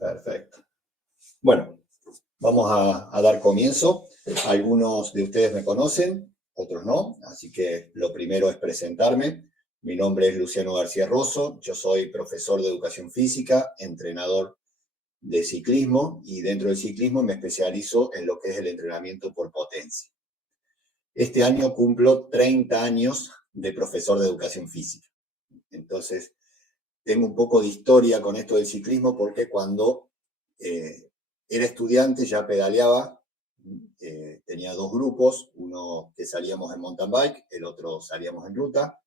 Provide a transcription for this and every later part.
Perfecto. Bueno, vamos a dar comienzo. Algunos de ustedes me conocen, otros no, así que lo primero es presentarme. Mi nombre es Luciano García Rosso, yo soy profesor de educación física, entrenador de ciclismo y dentro del ciclismo me especializo en lo que es el entrenamiento por potencia. Este año cumplo 30 años de profesor de educación física. Entonces, tengo un poco de historia con esto del ciclismo porque cuando era estudiante ya pedaleaba, tenía dos grupos, uno que salíamos en mountain bike, el otro salíamos en ruta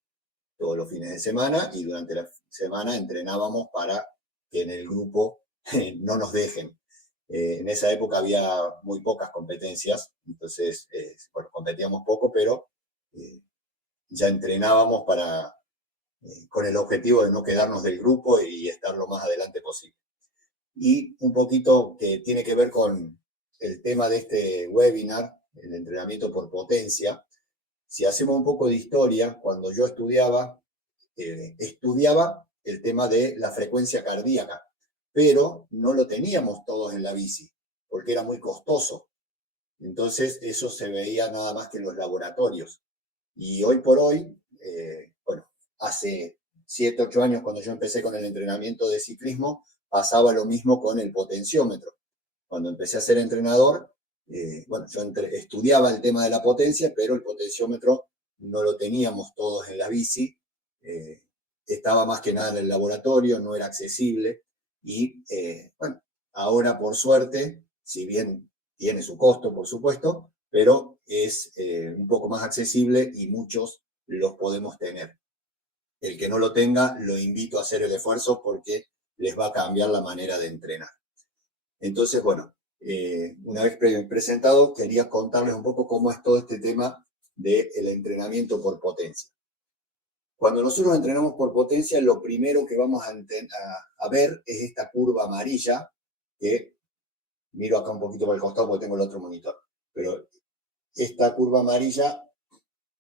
todos los fines de semana y durante la semana entrenábamos para que en el grupo no nos dejen. En esa época había muy pocas competencias, entonces, bueno, competíamos poco, pero ya entrenábamos con el objetivo de no quedarnos del grupo y estar lo más adelante posible. Y un poquito que tiene que ver con el tema de este webinar, el entrenamiento por potencia. Si hacemos un poco de historia, cuando yo estudiaba el tema de la frecuencia cardíaca, pero no lo teníamos todos en la bici, porque era muy costoso. Entonces eso se veía nada más que en los laboratorios. Y hoy por hoy, bueno, hace 7, 8 años cuando yo empecé con el entrenamiento de ciclismo, pasaba lo mismo con el potenciómetro. Cuando empecé a ser entrenador, bueno, yo estudiaba el tema de la potencia, pero el potenciómetro no lo teníamos todos en la bici, estaba más que nada en el laboratorio, no era accesible y, bueno, ahora por suerte, si bien tiene su costo, por supuesto, pero es un poco más accesible y muchos los podemos tener. El que no lo tenga, lo invito a hacer el esfuerzo porque les va a cambiar la manera de entrenar. Entonces, bueno, una vez presentado, quería contarles un poco cómo es todo este tema del entrenamiento por potencia. Cuando nosotros entrenamos por potencia, lo primero que vamos a ver es esta curva amarilla, que miro acá un poquito por el costado porque tengo el otro monitor, pero esta curva amarilla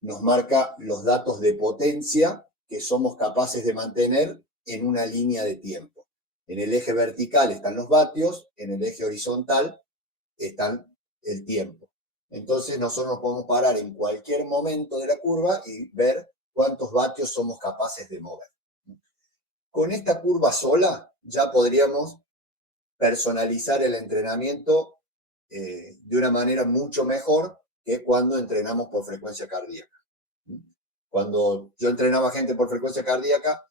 nos marca los datos de potencia que somos capaces de mantener en una línea de tiempo. En el eje vertical están los vatios, en el eje horizontal están el tiempo. Entonces nosotros nos podemos parar en cualquier momento de la curva y ver cuántos vatios somos capaces de mover. Con esta curva sola ya podríamos personalizar el entrenamiento de una manera mucho mejor que cuando entrenamos por frecuencia cardíaca. Cuando yo entrenaba gente por frecuencia cardíaca,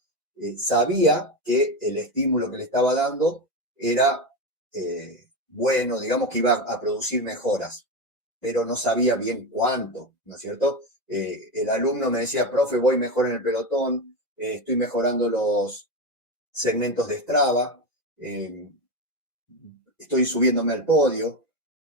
sabía que el estímulo que le estaba dando era bueno, digamos que iba a producir mejoras, pero no sabía bien cuánto, ¿no es cierto? El alumno me decía, profe, voy mejor en el pelotón, estoy mejorando los segmentos de Strava, estoy subiéndome al podio,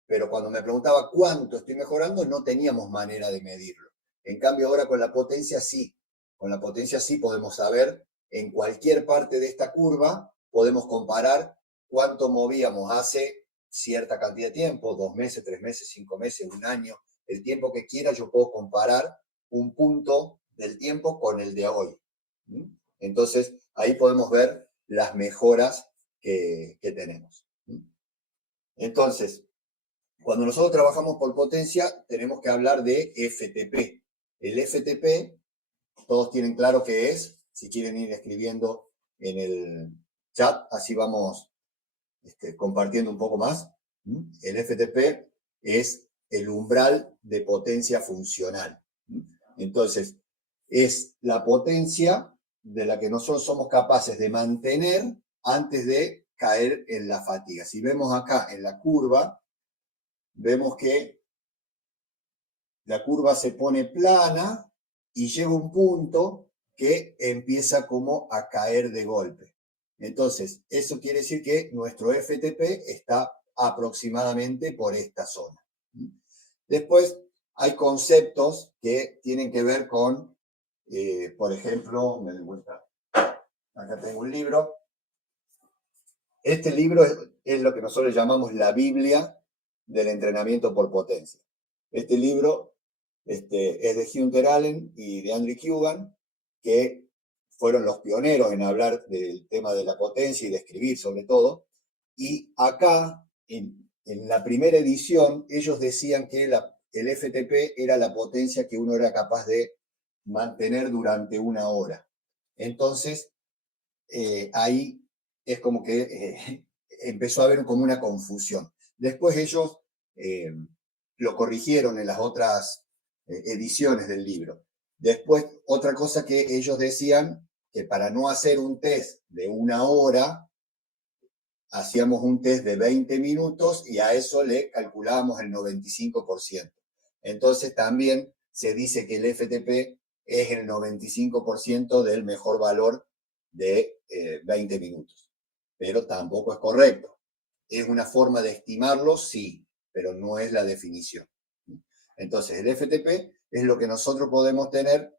pero cuando me preguntaba cuánto estoy mejorando, no teníamos manera de medirlo. En cambio, ahora con la potencia sí. Con la potencia sí podemos saber en cualquier parte de esta curva, podemos comparar cuánto movíamos hace cierta cantidad de tiempo, 2 meses, 3 meses, 5 meses, 1 año, el tiempo que quiera, yo puedo comparar un punto del tiempo con el de hoy. Entonces, ahí podemos ver las mejoras que tenemos. Entonces, cuando nosotros trabajamos por potencia, tenemos que hablar de FTP. El FTP, todos tienen claro qué es, si quieren ir escribiendo en el chat, así vamos compartiendo un poco más. El FTP es el umbral de potencia funcional. Entonces, es la potencia de la que nosotros somos capaces de mantener antes de caer en la fatiga. Si vemos acá en la curva, vemos que la curva se pone plana y llega un punto que empieza como a caer de golpe. Entonces, eso quiere decir que nuestro FTP está aproximadamente por esta zona. Después, hay conceptos que tienen que ver con, por ejemplo, me doy vuelta. Acá tengo un libro. Este libro es lo que nosotros llamamos la Biblia del entrenamiento por potencia. Este libro es de Hunter Allen y de Andrew Cuban, que fueron los pioneros en hablar del tema de la potencia y de escribir sobre todo. Y acá, en la primera edición, ellos decían que el FTP era la potencia que uno era capaz de mantener durante una hora. Entonces, ahí es como que empezó a haber como una confusión. Después ellos lo corrigieron en las otras ediciones del libro. Después, otra cosa que ellos decían, que para no hacer un test de una hora, hacíamos un test de 20 minutos y a eso le calculábamos el 95%. Entonces también se dice que el FTP es el 95% del mejor valor de 20 minutos. Pero tampoco es correcto. ¿Es una forma de estimarlo? Sí, pero no es la definición. Entonces el FTP es lo que nosotros podemos tener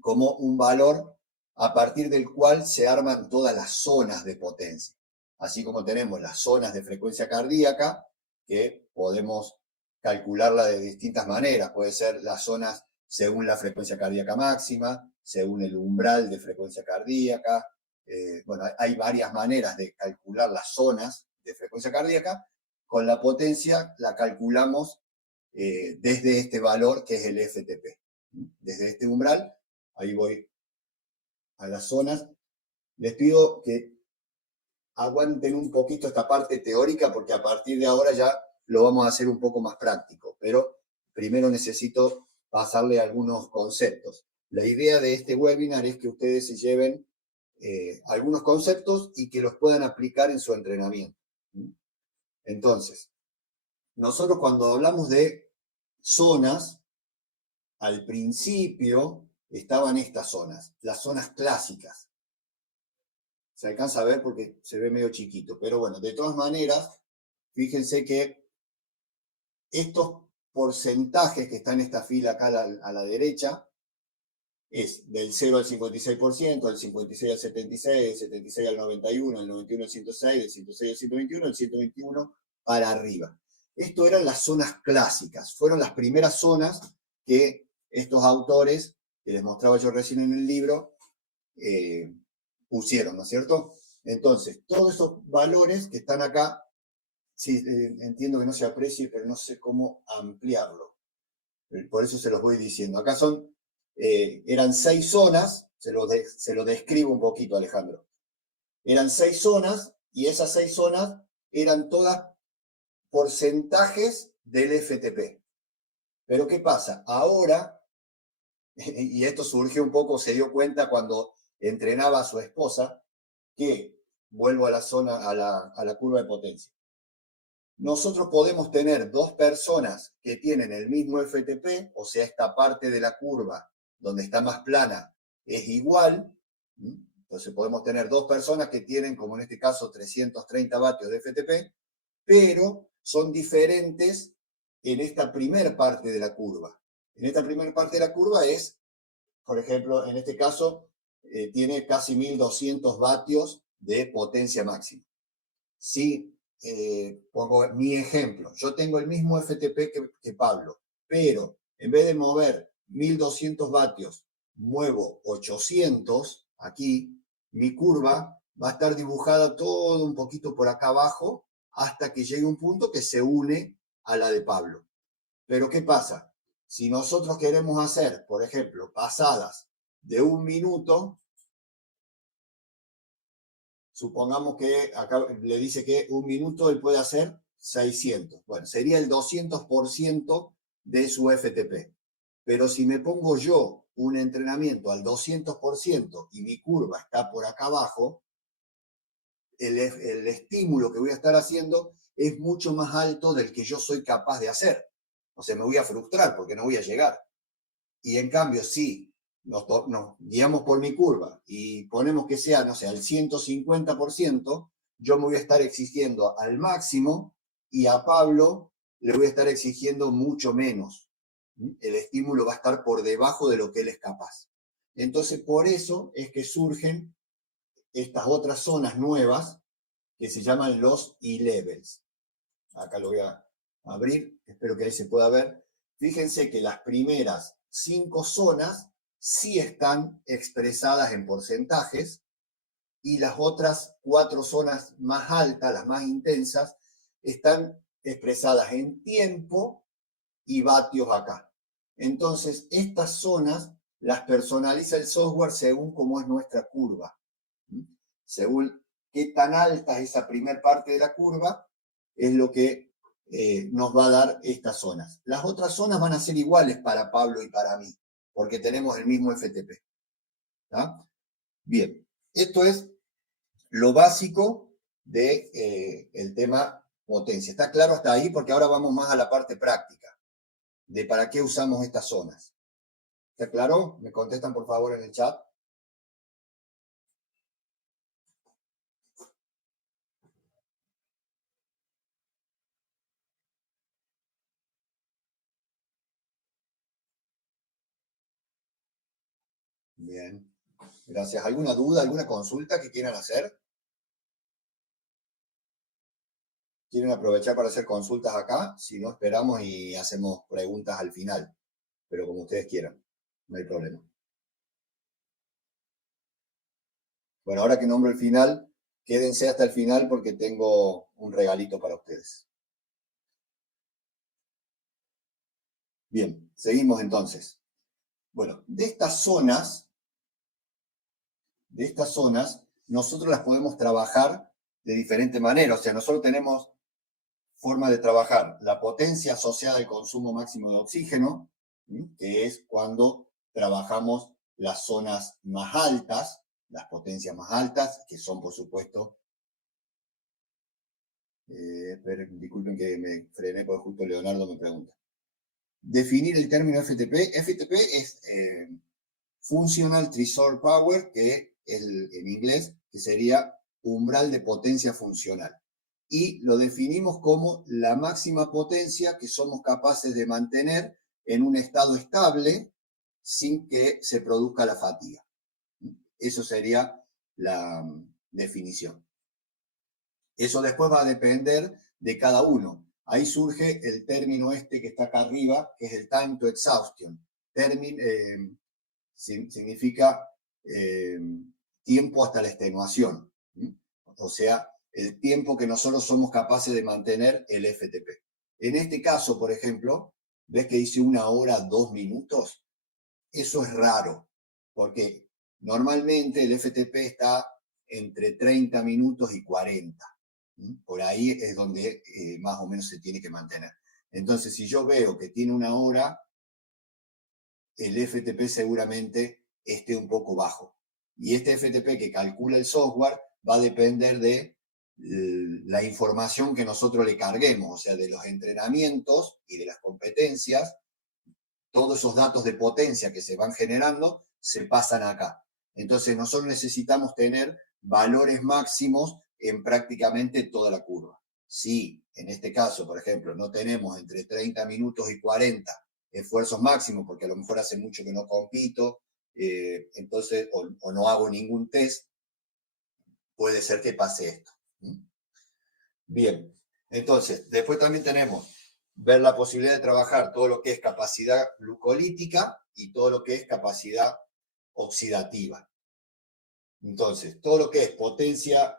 como un valor a partir del cual se arman todas las zonas de potencia. Así como tenemos las zonas de frecuencia cardíaca, que podemos calcularla de distintas maneras. Puede ser las zonas según la frecuencia cardíaca máxima, según el umbral de frecuencia cardíaca. Bueno, hay varias maneras de calcular las zonas de frecuencia cardíaca. Con la potencia la calculamos desde este valor que es el FTP. Desde este umbral, ahí voy a las zonas. Les pido que aguanten un poquito esta parte teórica porque a partir de ahora ya lo vamos a hacer un poco más práctico, pero primero necesito pasarle algunos conceptos. La idea de este webinar es que ustedes se lleven algunos conceptos y que los puedan aplicar en su entrenamiento. Entonces, nosotros cuando hablamos de zonas, al principio estaban estas zonas, las zonas clásicas. Se alcanza a ver porque se ve medio chiquito, pero bueno, de todas maneras, fíjense que estos porcentajes que están en esta fila acá a la derecha es del 0 al 56%, del 56 al 76, del 76 al 91, del 91 al 106, del 106 al 121, del 121 para arriba. Esto eran las zonas clásicas, fueron las primeras zonas que estos autores, que les mostraba yo recién en el libro, pusieron, ¿no es cierto? Entonces, todos esos valores que están acá, sí, entiendo que no se aprecie, pero no sé cómo ampliarlo. Por eso se los voy diciendo. Acá eran 6 zonas, se lo describo un poquito, Alejandro. Eran 6 zonas y esas 6 zonas eran todas porcentajes del FTP. Pero ¿qué pasa? Ahora, y esto surgió un poco, se dio cuenta cuando entrenaba a su esposa, que vuelvo a la zona, a la curva de potencia. Nosotros podemos tener dos personas que tienen el mismo FTP, o sea, esta parte de la curva donde está más plana es igual. Entonces podemos tener dos personas que tienen, como en este caso, 330 vatios de FTP, pero son diferentes en esta primer parte de la curva. En esta primer parte de la curva es, por ejemplo, en este caso, tiene casi 1200 vatios de potencia máxima. Si pongo mi ejemplo, yo tengo el mismo FTP que Pablo, pero en vez de mover 1200 vatios, muevo 800 aquí, mi curva va a estar dibujada todo un poquito por acá abajo hasta que llegue un punto que se une a la de Pablo. Pero ¿qué pasa? Si nosotros queremos hacer, por ejemplo, pasadas de 1 minuto, supongamos que acá le dice que 1 minuto él puede hacer 600. Bueno, sería el 200% de su FTP. Pero si me pongo yo un entrenamiento al 200% y mi curva está por acá abajo, el estímulo que voy a estar haciendo es mucho más alto del que yo soy capaz de hacer. O sea, me voy a frustrar porque no voy a llegar. Y en cambio, si nos guiamos por mi curva y ponemos que sea, no sé, al 150%, yo me voy a estar exigiendo al máximo y a Pablo le voy a estar exigiendo mucho menos. El estímulo va a estar por debajo de lo que él es capaz. Entonces, por eso es que surgen estas otras zonas nuevas que se llaman los E-levels. Acá lo voy a abrir, espero que ahí se pueda ver. Fíjense que las primeras 5 zonas sí están expresadas en porcentajes y las otras 4 zonas más altas, las más intensas, están expresadas en tiempo y vatios acá. Entonces, estas zonas las personaliza el software según cómo es nuestra curva. Según qué tan alta es esa primera parte de la curva, es lo que nos va a dar estas zonas. Las otras zonas van a ser iguales para Pablo y para mí, porque tenemos el mismo FTP. ¿Tá? Bien, esto es lo básico del tema potencia. ¿Está claro hasta ahí? Porque ahora vamos más a la parte práctica, de para qué usamos estas zonas. ¿Está claro? ¿Me contestan por favor en el chat? Bien, gracias. ¿Alguna duda, alguna consulta que quieran hacer? ¿Quieren aprovechar para hacer consultas acá? Si no, esperamos y hacemos preguntas al final. Pero como ustedes quieran, no hay problema. Bueno, ahora que nombro el final, quédense hasta el final porque tengo un regalito para ustedes. Bien, seguimos entonces. Bueno, de estas zonas, nosotros las podemos trabajar de diferente manera. O sea, nosotros tenemos forma de trabajar la potencia asociada al consumo máximo de oxígeno, que es cuando trabajamos las zonas más altas, las potencias más altas, que son, por supuesto, disculpen que me frené porque justo Leonardo me pregunta. Definir el término FTP. FTP es Functional Threshold Power, que es en inglés, que sería umbral de potencia funcional. Y lo definimos como la máxima potencia que somos capaces de mantener en un estado estable sin que se produzca la fatiga. Eso sería la definición. Eso después va a depender de cada uno. Ahí surge el término este que está acá arriba, que es el time to exhaustion. Significa tiempo hasta la extenuación. O sea, el tiempo que nosotros somos capaces de mantener el FTP. En este caso, por ejemplo, ves que dice 1 hora, 2 minutos. Eso es raro, porque normalmente el FTP está entre 30 minutos y 40. Por ahí es donde más o menos se tiene que mantener. Entonces, si yo veo que tiene 1 hora, el FTP seguramente esté un poco bajo. Y este FTP que calcula el software va a depender de la información que nosotros le carguemos, o sea, de los entrenamientos y de las competencias. Todos esos datos de potencia que se van generando se pasan acá. Entonces nosotros necesitamos tener valores máximos en prácticamente toda la curva. Si en este caso, por ejemplo, no tenemos entre 30 minutos y 40 esfuerzos máximos, porque a lo mejor hace mucho que no compito, entonces, o no hago ningún test, puede ser que pase esto. Bien, entonces, después también tenemos ver la posibilidad de trabajar todo lo que es capacidad glucolítica y todo lo que es capacidad oxidativa. Entonces, todo lo que es potencia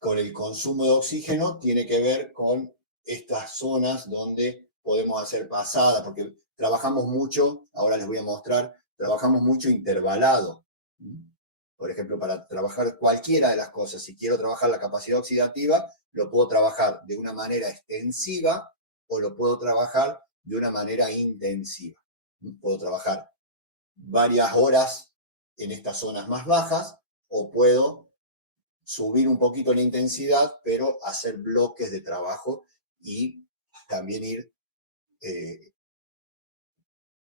con el consumo de oxígeno tiene que ver con estas zonas donde podemos hacer pasada, porque trabajamos mucho, ahora les voy a mostrar, trabajamos mucho intervalado. Por ejemplo, para trabajar cualquiera de las cosas, si quiero trabajar la capacidad oxidativa, lo puedo trabajar de una manera extensiva o lo puedo trabajar de una manera intensiva. Puedo trabajar varias horas en estas zonas más bajas o puedo subir un poquito la intensidad, pero hacer bloques de trabajo y también ir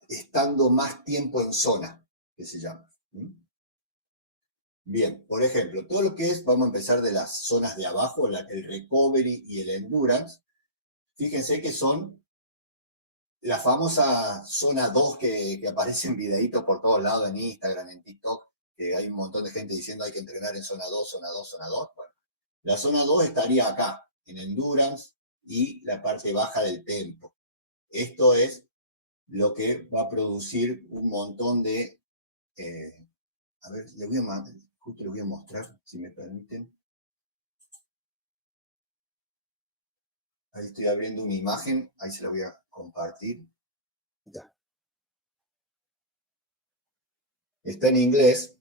estando más tiempo en zona, que se llama. Bien, por ejemplo, todo lo que es, vamos a empezar de las zonas de abajo, el recovery y el endurance. Fíjense que son la famosa zona 2 que aparece en videitos por todos lados, en Instagram, en TikTok, que hay un montón de gente diciendo hay que entrenar en zona 2, zona 2, zona 2. Bueno, la zona 2 estaría acá, en endurance y la parte baja del tempo. Esto es lo que va a producir un montón de a ver, justo les voy a mostrar, si me permiten. Ahí estoy abriendo una imagen, ahí se la voy a compartir. Está en inglés,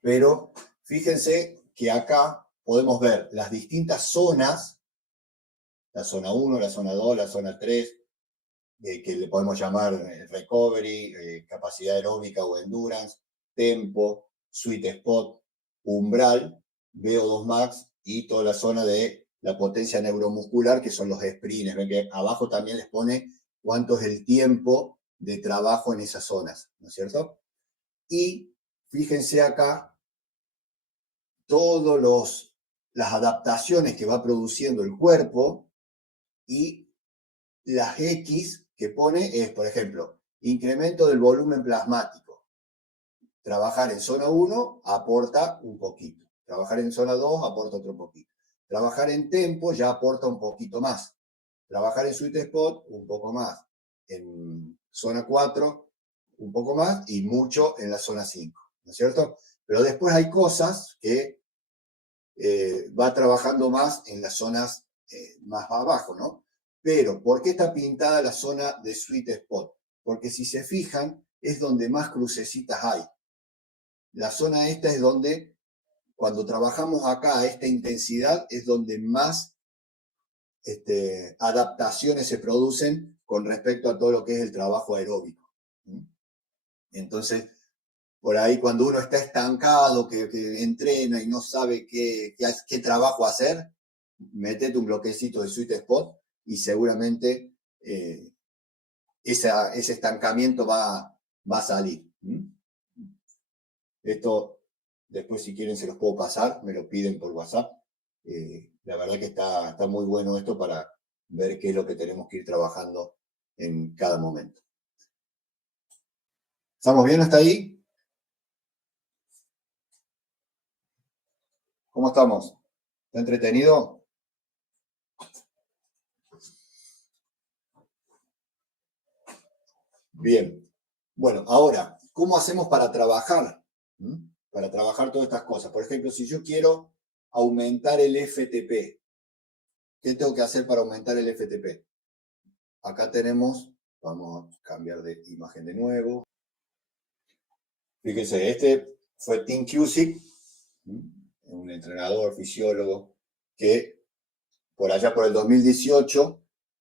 pero fíjense que acá podemos ver las distintas zonas, la zona 1, la zona 2, la zona 3, que le podemos llamar recovery, capacidad aeróbica o endurance, tempo, sweet spot, umbral, VO2 max y toda la zona de la potencia neuromuscular, que son los sprints. Ven que abajo también les pone cuánto es el tiempo de trabajo en esas zonas, ¿no es cierto? Y fíjense acá todas las adaptaciones que va produciendo el cuerpo y las X que pone es, por ejemplo, incremento del volumen plasmático. Trabajar en zona 1 aporta un poquito. Trabajar en zona 2 aporta otro poquito. Trabajar en tempo ya aporta un poquito más. Trabajar en sweet spot un poco más. En zona 4 un poco más y mucho en la zona 5, ¿no es cierto? Pero después hay cosas que va trabajando más en las zonas más abajo, ¿no? Pero, ¿por qué está pintada la zona de sweet spot? Porque si se fijan, es donde más crucecitas hay. La zona esta es donde, cuando trabajamos acá a esta intensidad, es donde más adaptaciones se producen con respecto a todo lo que es el trabajo aeróbico. Entonces, por ahí cuando uno está estancado, que entrena y no sabe qué trabajo hacer, métete un bloquecito de sweet spot y seguramente ese estancamiento va a salir. Esto, después si quieren se los puedo pasar, me lo piden por WhatsApp. La verdad que está muy bueno esto para ver qué es lo que tenemos que ir trabajando en cada momento. ¿Estamos bien hasta ahí? ¿Cómo estamos? ¿Está entretenido? Bien. Bueno, ahora, ¿cómo hacemos para trabajar? Para trabajar todas estas cosas. Por ejemplo, si yo quiero aumentar el FTP, ¿qué tengo que hacer para aumentar el FTP? Acá tenemos, vamos a cambiar de imagen de nuevo. Fíjense, este fue Tim Cusick, un entrenador, fisiólogo, que por allá por el 2018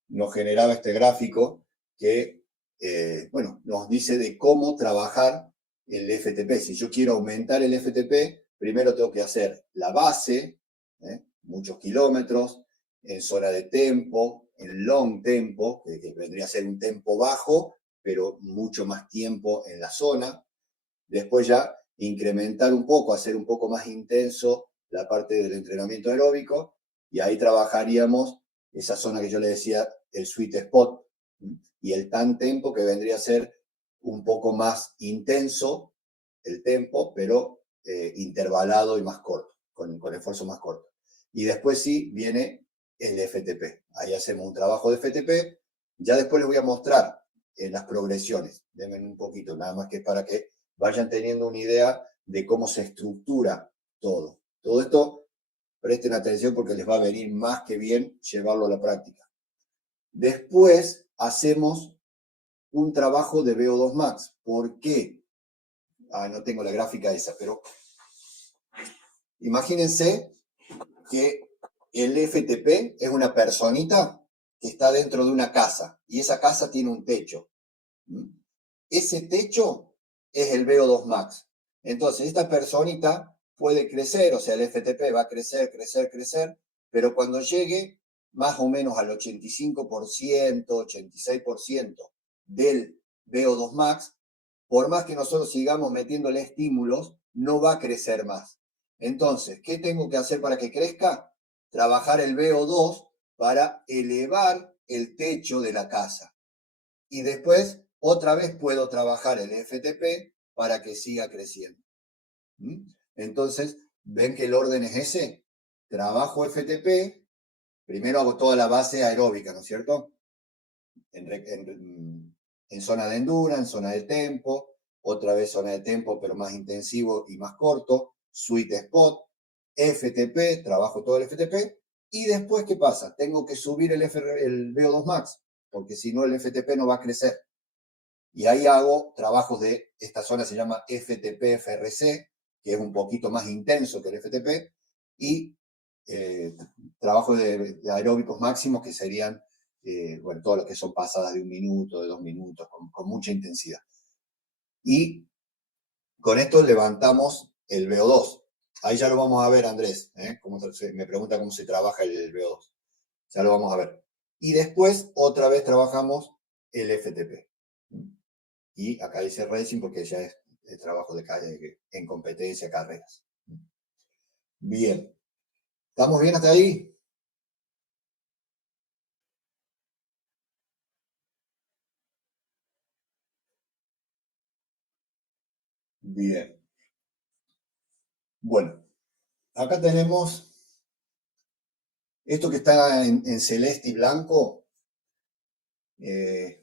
nos generaba este gráfico que, bueno, nos dice de cómo trabajar el FTP. Si yo quiero aumentar el FTP, primero tengo que hacer la base, muchos kilómetros, en zona de tempo, en long tempo, que vendría a ser un tempo bajo, pero mucho más tiempo en la zona. Después ya incrementar un poco, hacer un poco más intenso la parte del entrenamiento aeróbico, y ahí trabajaríamos esa zona que yo le decía, el sweet spot, y el tan tempo, que vendría a ser un poco más intenso el tempo, pero intervalado y más corto, con esfuerzo más corto. Y después sí viene el FTP. Ahí hacemos un trabajo de FTP. Ya después les voy a mostrar las progresiones. Denme un poquito, nada más que para que vayan teniendo una idea de cómo se estructura todo. Todo esto, presten atención porque les va a venir más que bien llevarlo a la práctica. Después hacemos un trabajo de VO2 max. ¿Por qué? No tengo la gráfica esa, pero imagínense que el FTP es una personita que está dentro de una casa y esa casa tiene un techo. Ese techo es el VO2 max. Entonces, esta personita puede crecer, o sea, el FTP va a crecer, crecer, crecer, pero cuando llegue más o menos al 85%, 86% del VO2 max, por más que nosotros sigamos metiéndole estímulos, no va a crecer más. Entonces, ¿qué tengo que hacer para que crezca? Trabajar el VO2 para elevar el techo de la casa. Y después, otra vez puedo trabajar el FTP para que siga creciendo. Entonces, ¿ven que el orden es ese? Trabajo FTP, primero hago toda la base aeróbica, ¿no es cierto? En zona de endurance, en zona de tempo, otra vez zona de tempo, pero más intensivo y más corto, sweet spot, FTP, trabajo todo el FTP, y después, ¿qué pasa? Tengo que subir el VO2 max, porque si no el FTP no va a crecer. Y ahí hago trabajos de, esta zona se llama FTP-FRC, que es un poquito más intenso que el FTP, y trabajos de aeróbicos máximos que serían, bueno, todo lo que son pasadas de 1 minuto, de 2 minutos, con mucha intensidad. Y con esto levantamos el VO2. Ahí ya lo vamos a ver, Andrés. Me pregunta cómo se trabaja el VO2. Ya lo vamos a ver. Y después, otra vez trabajamos el FTP. Y acá dice racing porque ya es el trabajo de calle en competencia, carreras. Bien. ¿Estamos bien hasta ahí? Bien. Bueno, acá tenemos esto que está en celeste y blanco.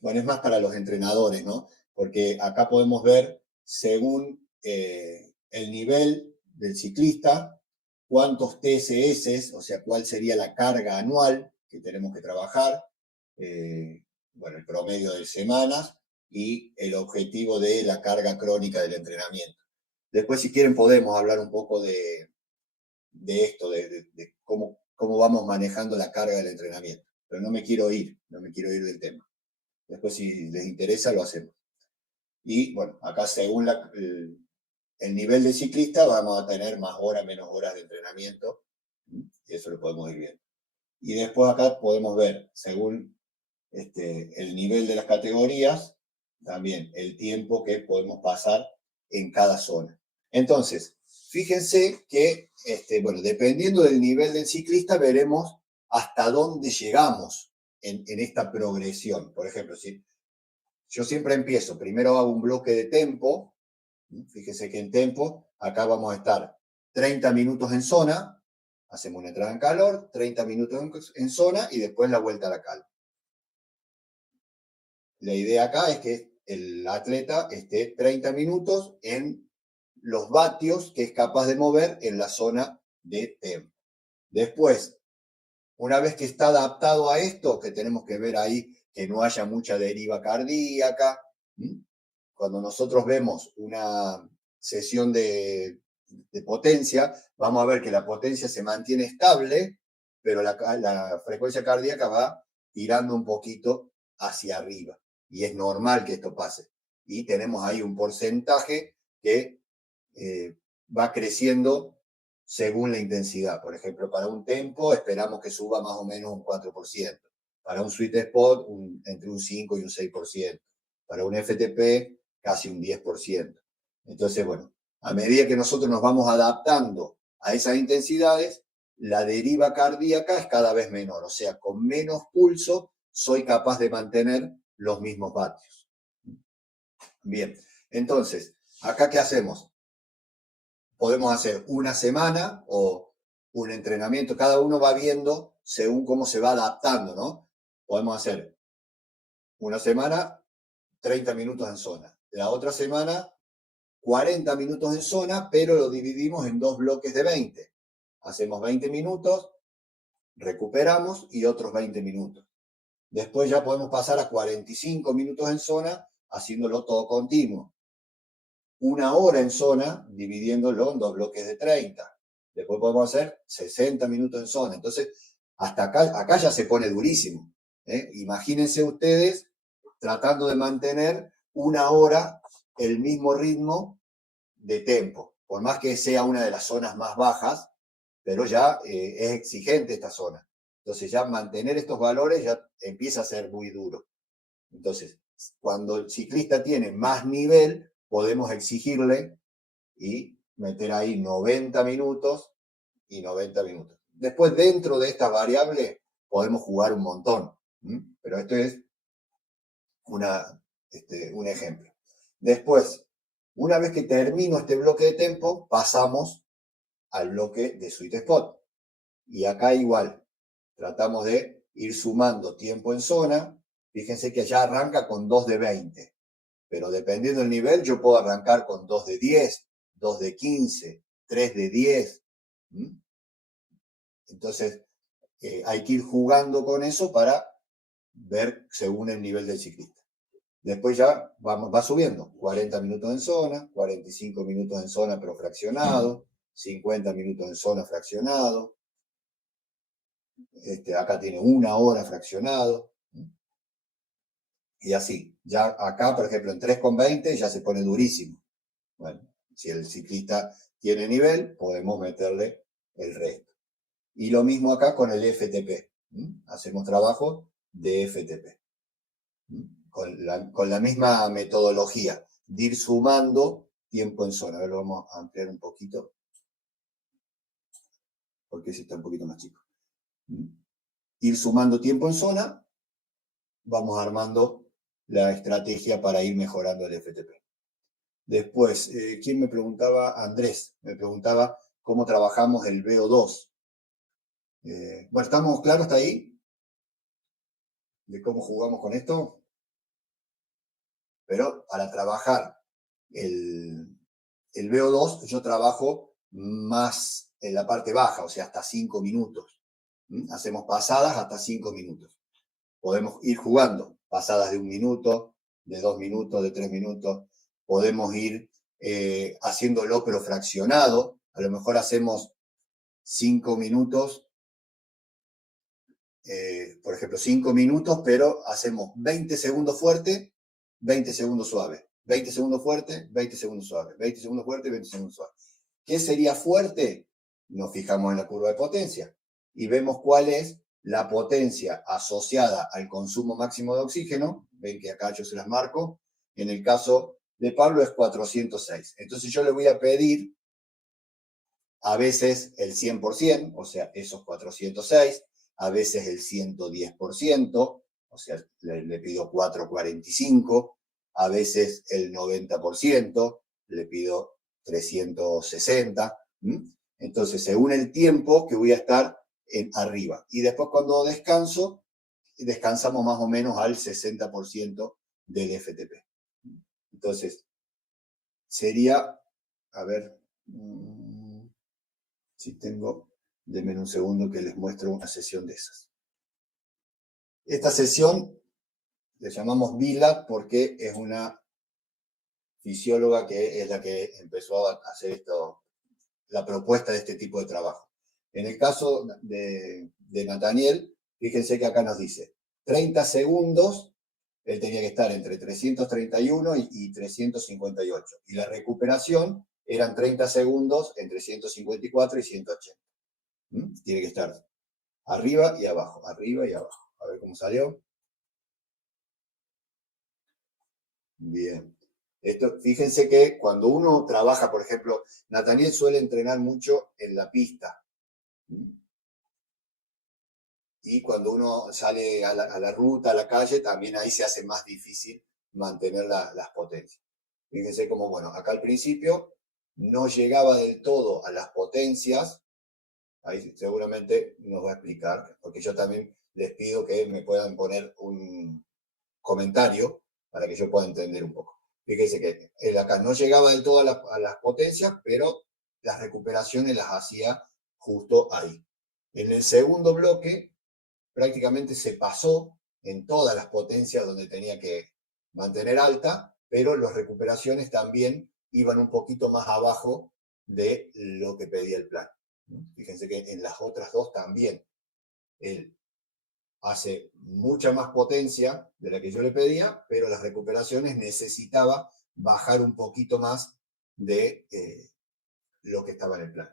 Bueno, es más para los entrenadores, ¿no? Porque acá podemos ver, según el nivel del ciclista, cuántos TSS, o sea, cuál sería la carga anual que tenemos que trabajar, bueno, el promedio de semanas y el objetivo de la carga crónica del entrenamiento. Después, si quieren, podemos hablar un poco de esto, de cómo vamos manejando la carga del entrenamiento. Pero no me quiero ir del tema. Después, si les interesa, lo hacemos. Y bueno, acá según el nivel de ciclista, vamos a tener más horas, menos horas de entrenamiento. Y eso lo podemos ir viendo. Y después acá podemos ver, según el nivel de las categorías, también el tiempo que podemos pasar en cada zona. Entonces, fíjense que, bueno, dependiendo del nivel del ciclista, veremos hasta dónde llegamos en esta progresión. Por ejemplo, si yo siempre empiezo, primero hago un bloque de tempo, fíjense que en tempo, acá vamos a estar 30 minutos en zona, hacemos una entrada en calor, 30 minutos en zona y después la vuelta a la calma. La idea acá es que el atleta esté 30 minutos en los vatios que es capaz de mover en la zona de tempo. Después, una vez que está adaptado a esto, que tenemos que ver ahí que no haya mucha deriva cardíaca, cuando nosotros vemos una sesión de potencia, vamos a ver que la potencia se mantiene estable, pero la frecuencia cardíaca va tirando un poquito hacia arriba. Y es normal que esto pase. Y tenemos ahí un porcentaje que va creciendo según la intensidad. Por ejemplo, para un tempo esperamos que suba más o menos un 4%. Para un sweet spot, entre un 5 y un 6%. Para un FTP, casi un 10%. Entonces, bueno, a medida que nosotros nos vamos adaptando a esas intensidades, la deriva cardíaca es cada vez menor. O sea, con menos pulso soy capaz de mantener los mismos vatios. Bien, entonces, ¿acá qué hacemos? Podemos hacer una semana o un entrenamiento, cada uno va viendo según cómo se va adaptando, ¿no? Podemos hacer una semana, 30 minutos en zona. La otra semana, 40 minutos en zona, pero lo dividimos en 2 bloques de 20. Hacemos 20 minutos, recuperamos y otros 20 minutos. Después ya podemos pasar a 45 minutos en zona, haciéndolo todo continuo. 1 hora en zona, dividiéndolo en 2 bloques de 30. Después podemos hacer 60 minutos en zona. Entonces, hasta acá ya se pone durísimo. Imagínense ustedes tratando de mantener 1 hora el mismo ritmo de tempo, por más que sea una de las zonas más bajas, pero ya es exigente esta zona. Entonces ya mantener estos valores ya empieza a ser muy duro. Entonces, cuando el ciclista tiene más nivel, podemos exigirle y meter ahí 90 minutos y 90 minutos. Después, dentro de esta variable, podemos jugar un montón. Pero esto es un ejemplo. Después, una vez que termino este bloque de tempo, pasamos al bloque de sweet spot. Y acá igual, tratamos de ir sumando tiempo en zona. Fíjense que ya arranca con 2 de 20. pero dependiendo del nivel, yo puedo arrancar con 2 de 10, 2 de 15, 3 de 10. Entonces, hay que ir jugando con eso para ver según el nivel del ciclista. Después ya va subiendo, 40 minutos en zona, 45 minutos en zona pero fraccionado, 50 minutos en zona fraccionado, acá tiene 1 hora fraccionado, y así. Ya acá, por ejemplo, en 3,20 ya se pone durísimo. Bueno, si el ciclista tiene nivel, podemos meterle el resto. Y lo mismo acá con el FTP. Hacemos trabajo de FTP. Con la misma metodología, de ir sumando tiempo en zona. A ver, lo vamos a ampliar un poquito, porque ese está un poquito más chico. Ir sumando tiempo en zona, vamos armando la estrategia para ir mejorando el FTP. Después, ¿quién me preguntaba? Andrés, me preguntaba cómo trabajamos el VO2. Bueno, ¿estamos claros hasta ahí? De cómo jugamos con esto. Pero para trabajar el VO2, yo trabajo más en la parte baja, o sea, hasta 5 minutos. Hacemos pasadas hasta 5 minutos. Podemos ir jugando pasadas de 1 minuto, de 2 minutos, de 3 minutos. Podemos ir haciéndolo pero fraccionado. A lo mejor hacemos 5 minutos, por ejemplo, 5 minutos, pero hacemos 20 segundos fuerte, 20 segundos suave. 20 segundos fuerte, 20 segundos suave. 20 segundos fuerte, 20 segundos suave. ¿Qué sería fuerte? Nos fijamos en la curva de potencia y vemos cuál es la potencia asociada al consumo máximo de oxígeno. Ven que acá yo se las marco. En el caso de Pablo es 406. Entonces yo le voy a pedir a veces el 100%, o sea, esos 406, a veces el 110%, o sea, le pido 445, a veces el 90%, le pido 360. Entonces, según el tiempo que voy a estar arriba. Y después cuando descanso, descansamos más o menos al 60% del FTP. Entonces, sería, a ver, si tengo, denme un segundo que les muestro una sesión de esas. Esta sesión le llamamos Vila porque es una fisióloga que es la que empezó a hacer esto, la propuesta de este tipo de trabajo. En el caso de Nathaniel, fíjense que acá nos dice 30 segundos, él tenía que estar entre 331 y 358. Y la recuperación eran 30 segundos entre 154 y 180. Tiene que estar arriba y abajo, arriba y abajo. A ver cómo salió. Bien. Esto, fíjense que cuando uno trabaja, por ejemplo, Nathaniel suele entrenar mucho en la pista. Y cuando uno sale a la ruta, a la calle, también ahí se hace más difícil mantener las potencias. Fíjense como, bueno, acá al principio no llegaba del todo a las potencias. Ahí seguramente nos va a explicar, porque yo también les pido que me puedan poner un comentario para que yo pueda entender un poco. Fíjense que él acá no llegaba del todo a las potencias, pero las recuperaciones las hacía justo ahí. En el segundo bloque prácticamente se pasó en todas las potencias donde tenía que mantener alta, pero las recuperaciones también iban un poquito más abajo de lo que pedía el plan. Fíjense que en las otras dos también él hace mucha más potencia de la que yo le pedía, pero las recuperaciones necesitaba bajar un poquito más de lo que estaba en el plan.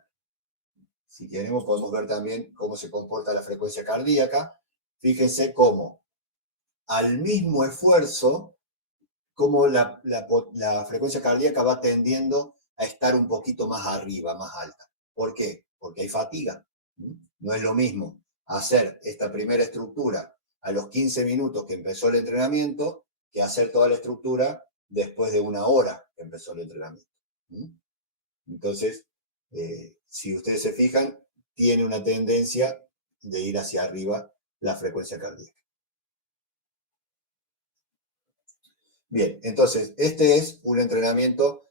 Si queremos, podemos ver también cómo se comporta la frecuencia cardíaca. Fíjense cómo al mismo esfuerzo, cómo la frecuencia cardíaca va tendiendo a estar un poquito más arriba, más alta. ¿Por qué? Porque hay fatiga. No es lo mismo hacer esta primera estructura a los 15 minutos que empezó el entrenamiento que hacer toda la estructura después de 1 hora que empezó el entrenamiento. Entonces, si ustedes se fijan, tiene una tendencia de ir hacia arriba la frecuencia cardíaca. Bien, entonces, este es un entrenamiento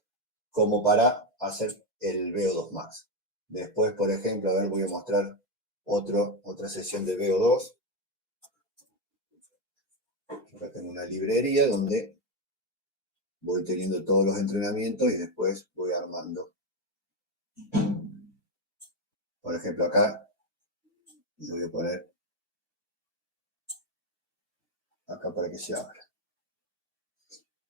como para hacer el VO2 Max. Después, por ejemplo, a ver, voy a mostrar otra sesión de VO2. Acá tengo una librería donde voy teniendo todos los entrenamientos y después voy armando. Por ejemplo, acá le voy a poner acá para que se abra.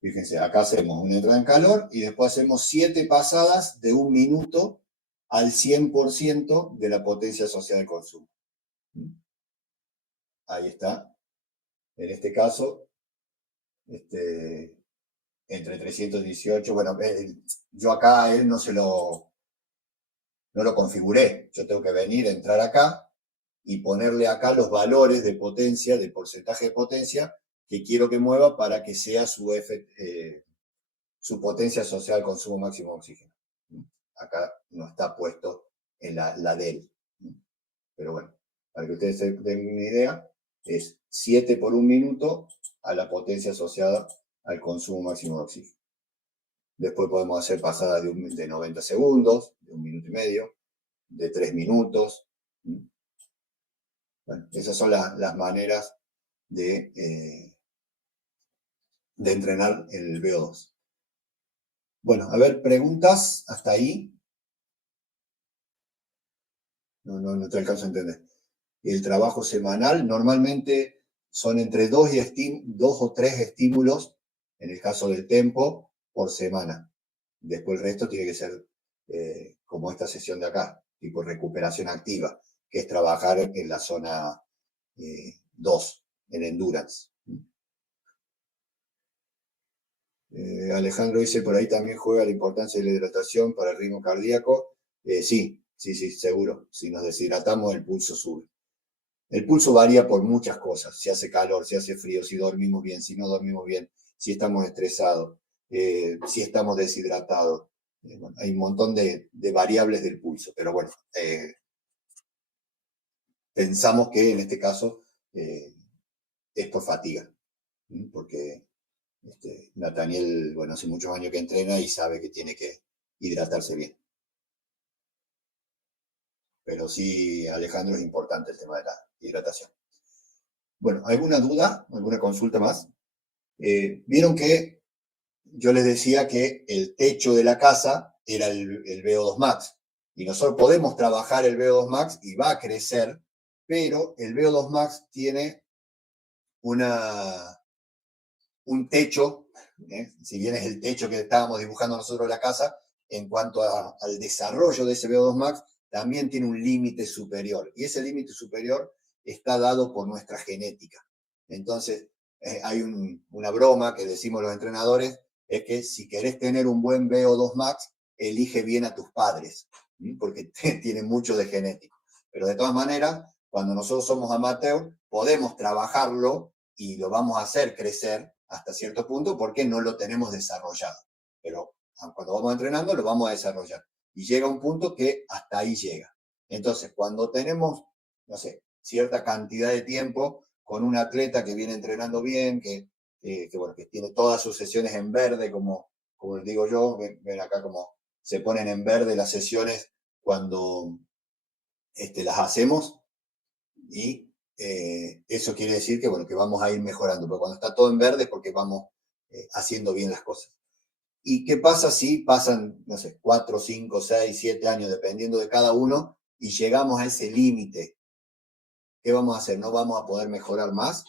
Fíjense, acá hacemos una entrada en calor y después hacemos 7 pasadas de 1 minuto al 100% de la potencia asociada al consumo. Ahí está. En este caso, entre 318, bueno, yo acá a él no lo configuré. Yo tengo que venir, entrar acá y ponerle acá los valores de potencia, de porcentaje de potencia que quiero que mueva para que sea su potencia asociada al consumo máximo de oxígeno. Acá no está puesto en la del. Pero bueno, para que ustedes se den una idea, es 7 por 1 minuto a la potencia asociada al consumo máximo de oxígeno. Después podemos hacer pasadas de 90 segundos, de 1 minuto y medio, de 3 minutos. Bueno, esas son las maneras de entrenar el VO2. Bueno, a ver, preguntas hasta ahí. No te alcanzo a entender. El trabajo semanal normalmente son entre 2 o 3 estímulos, en el caso del tempo, por semana. Después el resto tiene que ser como esta sesión de acá, tipo recuperación activa, que es trabajar en la zona 2, en endurance. Alejandro dice, por ahí también juega la importancia de la hidratación para el ritmo cardíaco. Sí, seguro. Si nos deshidratamos, el pulso sube. El pulso varía por muchas cosas. Si hace calor, si hace frío, si dormimos bien, si no dormimos bien, si estamos estresados, si estamos deshidratados. Bueno, hay un montón de variables del pulso, pero bueno, pensamos que en este caso es por fatiga, porque Nathaniel, bueno, hace muchos años que entrena y sabe que tiene que hidratarse bien. Pero sí, Alejandro, es importante el tema de la hidratación. Bueno, ¿alguna duda? ¿Alguna consulta más? Vieron que yo les decía que el techo de la casa era el VO2 Max. Y nosotros podemos trabajar el VO2 Max y va a crecer, pero el VO2 Max tiene un techo, si bien es el techo que estábamos dibujando nosotros en la casa, en cuanto al desarrollo de ese VO2 Max, también tiene un límite superior. Y ese límite superior está dado por nuestra genética. Entonces, hay una broma que decimos los entrenadores, es que si querés tener un buen VO2 Max, elige bien a tus padres, porque tiene mucho de genético. Pero de todas maneras, cuando nosotros somos amateur, podemos trabajarlo y lo vamos a hacer crecer hasta cierto punto porque no lo tenemos desarrollado. Pero cuando vamos entrenando lo vamos a desarrollar. Y llega un punto que hasta ahí llega. Entonces, cuando tenemos, no sé, cierta cantidad de tiempo con un atleta que viene entrenando bien, que tiene todas sus sesiones en verde, como les digo yo, ven acá como se ponen en verde las sesiones cuando las hacemos y eso quiere decir que, bueno, que vamos a ir mejorando, pero cuando está todo en verde es porque vamos haciendo bien las cosas. ¿Y qué pasa si pasan, no sé, 4, 5, 6, 7 años, dependiendo de cada uno, y llegamos a ese límite? ¿Qué vamos a hacer? ¿No vamos a poder mejorar más?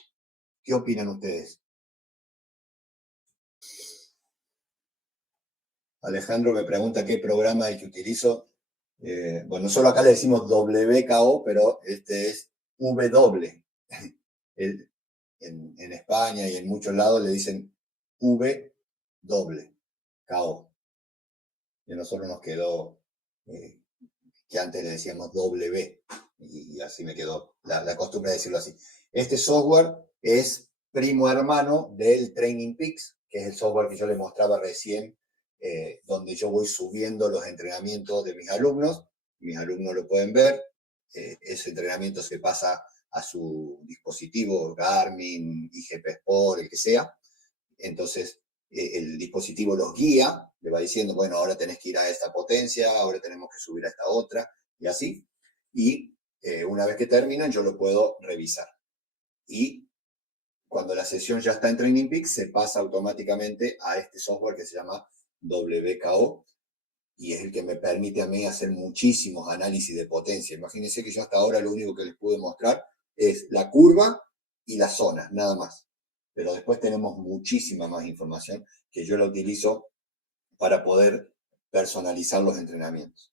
¿Qué opinan ustedes? Alejandro me pregunta qué programa es el que utilizo. Bueno, solo acá le decimos WKO, pero este es W. En España y en muchos lados le dicen V doble, KO. Y a nosotros nos quedó que antes le decíamos W, y así me quedó la costumbre de decirlo así. Este software es primo hermano del Training Peaks, que es el software que yo les mostraba recién, donde yo voy subiendo los entrenamientos de mis alumnos. Mis alumnos lo pueden ver. Ese entrenamiento se pasa a su dispositivo, Garmin, IGP Sport, el que sea. Entonces, el dispositivo los guía, le va diciendo, bueno, ahora tenés que ir a esta potencia, ahora tenemos que subir a esta otra, y así. Y una vez que terminan, yo lo puedo revisar. Y cuando la sesión ya está en Training Peaks, se pasa automáticamente a este software que se llama WKO, y es el que me permite a mí hacer muchísimos análisis de potencia. Imagínense que yo hasta ahora lo único que les pude mostrar es la curva y las zonas, nada más. Pero después tenemos muchísima más información que yo la utilizo para poder personalizar los entrenamientos.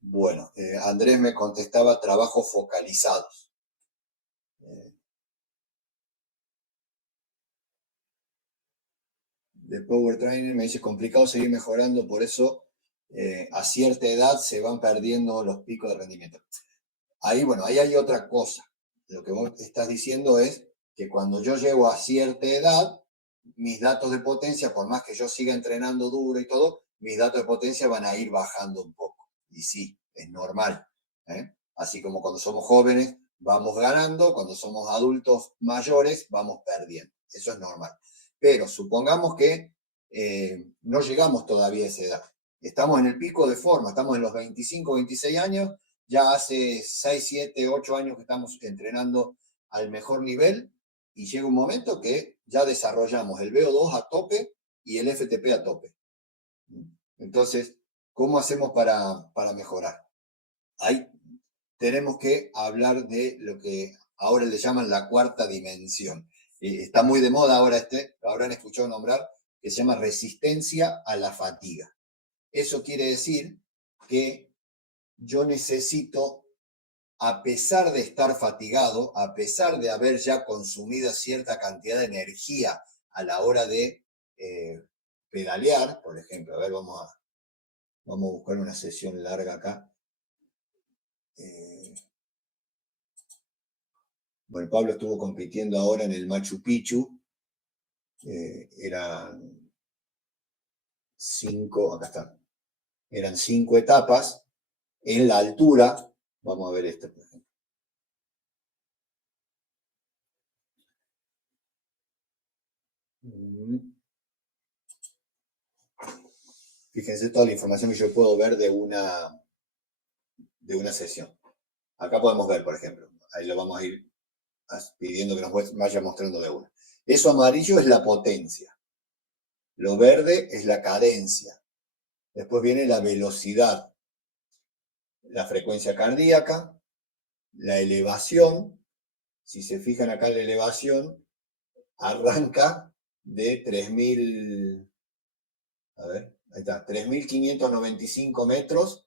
Bueno, Andrés me contestaba trabajos focalizados. De Power Training me dice complicado seguir mejorando, por eso a cierta edad se van perdiendo los picos de rendimiento. Ahí, bueno, ahí hay otra cosa. Lo que vos estás diciendo es que cuando yo llego a cierta edad, mis datos de potencia, por más que yo siga entrenando duro y todo, mis datos de potencia van a ir bajando un poco. Y sí, es normal. Así como cuando somos jóvenes vamos ganando, cuando somos adultos mayores vamos perdiendo. Eso es normal. Pero supongamos que no llegamos todavía a esa edad. Estamos en el pico de forma, estamos en los 25, 26 años, ya hace 6, 7, 8 años que estamos entrenando al mejor nivel y llega un momento que ya desarrollamos el VO2 a tope y el FTP a tope. Entonces, ¿cómo hacemos para mejorar? Ahí tenemos que hablar de lo que ahora le llaman la cuarta dimensión. Está muy de moda ahora lo habrán escuchado nombrar, que se llama resistencia a la fatiga. Eso quiere decir que yo necesito, a pesar de estar fatigado, a pesar de haber ya consumido cierta cantidad de energía a la hora de pedalear, por ejemplo, a ver, vamos a buscar una sesión larga acá. Bueno, Pablo estuvo compitiendo ahora en el Machu Picchu, eran 5, acá está, eran 5 etapas en la altura. Vamos a ver esto, por ejemplo. Fíjense toda la información que yo puedo ver de una sesión. Acá podemos ver, por ejemplo, ahí lo vamos a ir pidiendo que nos vaya mostrando de una. Eso amarillo es la potencia. Lo verde es la cadencia. Después viene la velocidad, la frecuencia cardíaca, la elevación. Si se fijan acá, la elevación arranca de 3.000, a ver, ahí está, 3.595 metros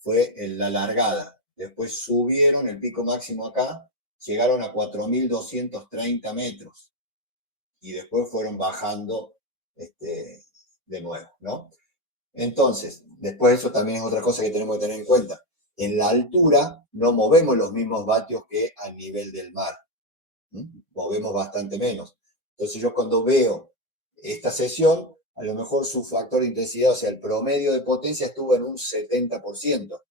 fue la largada. Después subieron el pico máximo acá, llegaron a 4.230 metros y después fueron bajando de nuevo, ¿no? Entonces, después eso también es otra cosa que tenemos que tener en cuenta. En la altura no movemos los mismos vatios que a nivel del mar. Movemos bastante menos. Entonces yo cuando veo esta sesión, a lo mejor su factor de intensidad, o sea, el promedio de potencia estuvo en un 70%.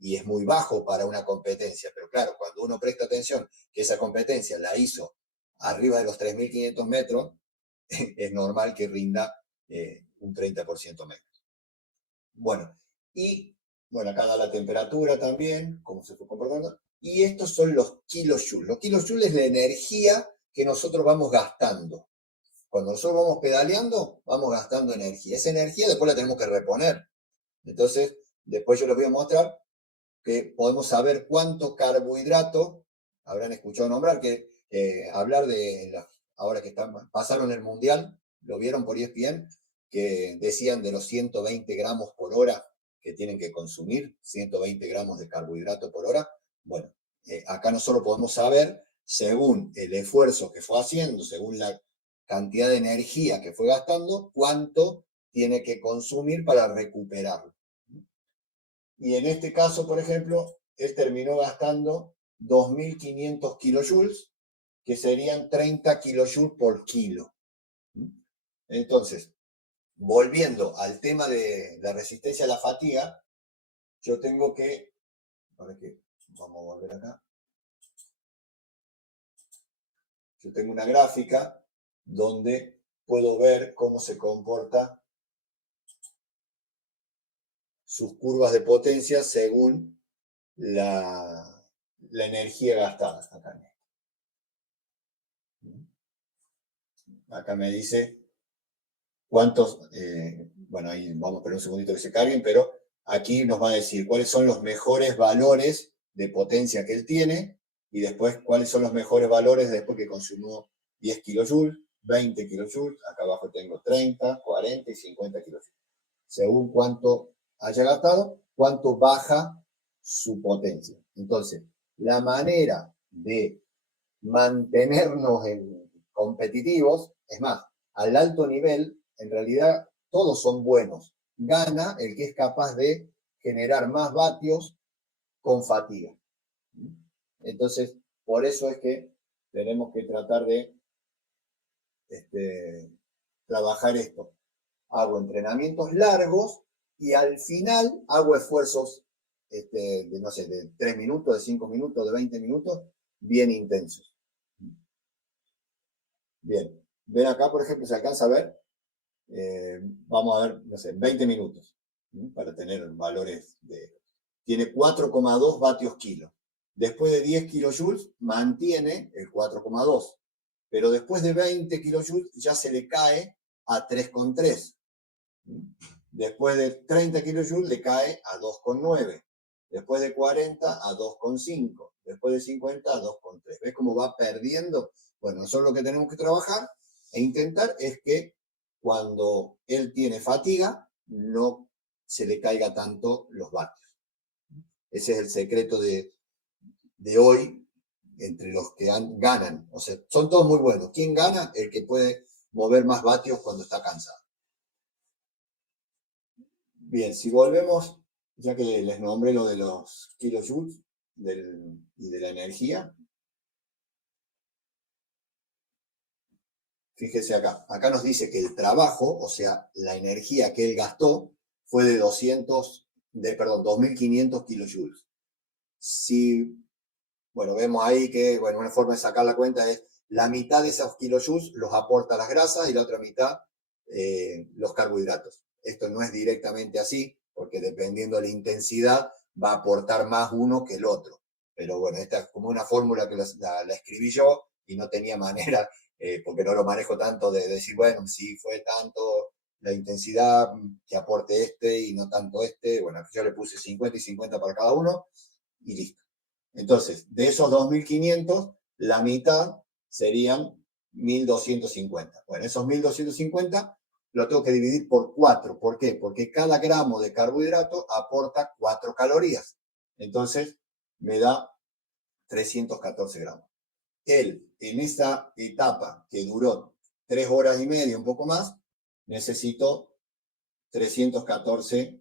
Y es muy bajo para una competencia. Pero claro, cuando uno presta atención que esa competencia la hizo arriba de los 3.500 metros, es normal que rinda un 30% menos. Bueno, y bueno, acá da la temperatura también, cómo se fue comportando. Y estos son los kilojoules. Los kilojoules es la energía que nosotros vamos gastando. Cuando nosotros vamos pedaleando, vamos gastando energía. Esa energía después la tenemos que reponer. Entonces, después yo les voy a mostrar que podemos saber cuánto carbohidrato, habrán escuchado nombrar, hablar de, ahora que pasaron el Mundial, lo vieron por ESPN, que decían de los 120 gramos por hora que tienen que consumir, 120 gramos de carbohidrato por hora. Bueno, acá nosotros podemos saber, según el esfuerzo que fue haciendo, según la cantidad de energía que fue gastando, cuánto tiene que consumir para recuperarlo. Y en este caso, por ejemplo, él terminó gastando 2.500 kilojoules, que serían 30 kilojoules por kilo. Entonces, volviendo al tema de la resistencia a la fatiga, yo tengo que, vamos a volver acá. Yo tengo una gráfica donde puedo ver cómo se comporta sus curvas de potencia según la energía gastada. Acá me dice cuántos, bueno, ahí vamos a esperar un segundito que se carguen, pero aquí nos va a decir cuáles son los mejores valores de potencia que él tiene y después cuáles son los mejores valores después que consumió 10 kilojoules, 20 kilojoules, acá abajo tengo 30, 40 y 50 kilojoules. Según cuánto haya gastado, cuánto baja su potencia. Entonces, la manera de mantenernos competitivos, es más, al alto nivel, en realidad todos son buenos. Gana el que es capaz de generar más vatios con fatiga. Entonces, por eso es que tenemos que tratar de trabajar esto. Hago entrenamientos largos y al final hago esfuerzos de, no sé, de 3 minutos, de 5 minutos, de 20 minutos, bien intensos. Bien, ven acá, por ejemplo, se alcanza a ver, vamos a ver, no sé, 20 minutos, para tener valores de... Tiene 4,2 vatios kilo. Después de 10 kilojoules mantiene el 4,2, pero después de 20 kilojoules ya se le cae a 3,3. Después de 30 kilojoules le cae a 2,9. Después de 40 a 2,5. Después de 50 a 2,3. ¿Ves cómo va perdiendo? Bueno, nosotros lo que tenemos que trabajar e intentar es que cuando él tiene fatiga, no se le caiga tanto los vatios. Ese es el secreto de hoy entre los que ganan. O sea, son todos muy buenos. ¿Quién gana? El que puede mover más vatios cuando está cansado. Bien, si volvemos, ya que les nombré lo de los kilojoules y de la energía, fíjese acá. Acá nos dice que el trabajo, o sea, la energía que él gastó, fue de 2.500 kilojoules. Si, bueno, vemos ahí que, bueno, una forma de sacar la cuenta es la mitad de esos kilojoules los aporta las grasas y la otra mitad los carbohidratos. Esto no es directamente así, porque dependiendo de la intensidad va a aportar más uno que el otro. Pero bueno, esta es como una fórmula que la escribí yo y no tenía manera, porque no lo manejo tanto, de decir, bueno, si fue tanto la intensidad que aporte este y no tanto este. Bueno, yo le puse 50 y 50 para cada uno y listo. Entonces, de esos 2.500, la mitad serían 1.250. Bueno, esos 1.250 lo tengo que dividir por 4. ¿Por qué? Porque cada gramo de carbohidrato aporta 4 calorías. Entonces, me da 314 gramos. Él, en esta etapa que duró 3 horas y media, un poco más, necesito 314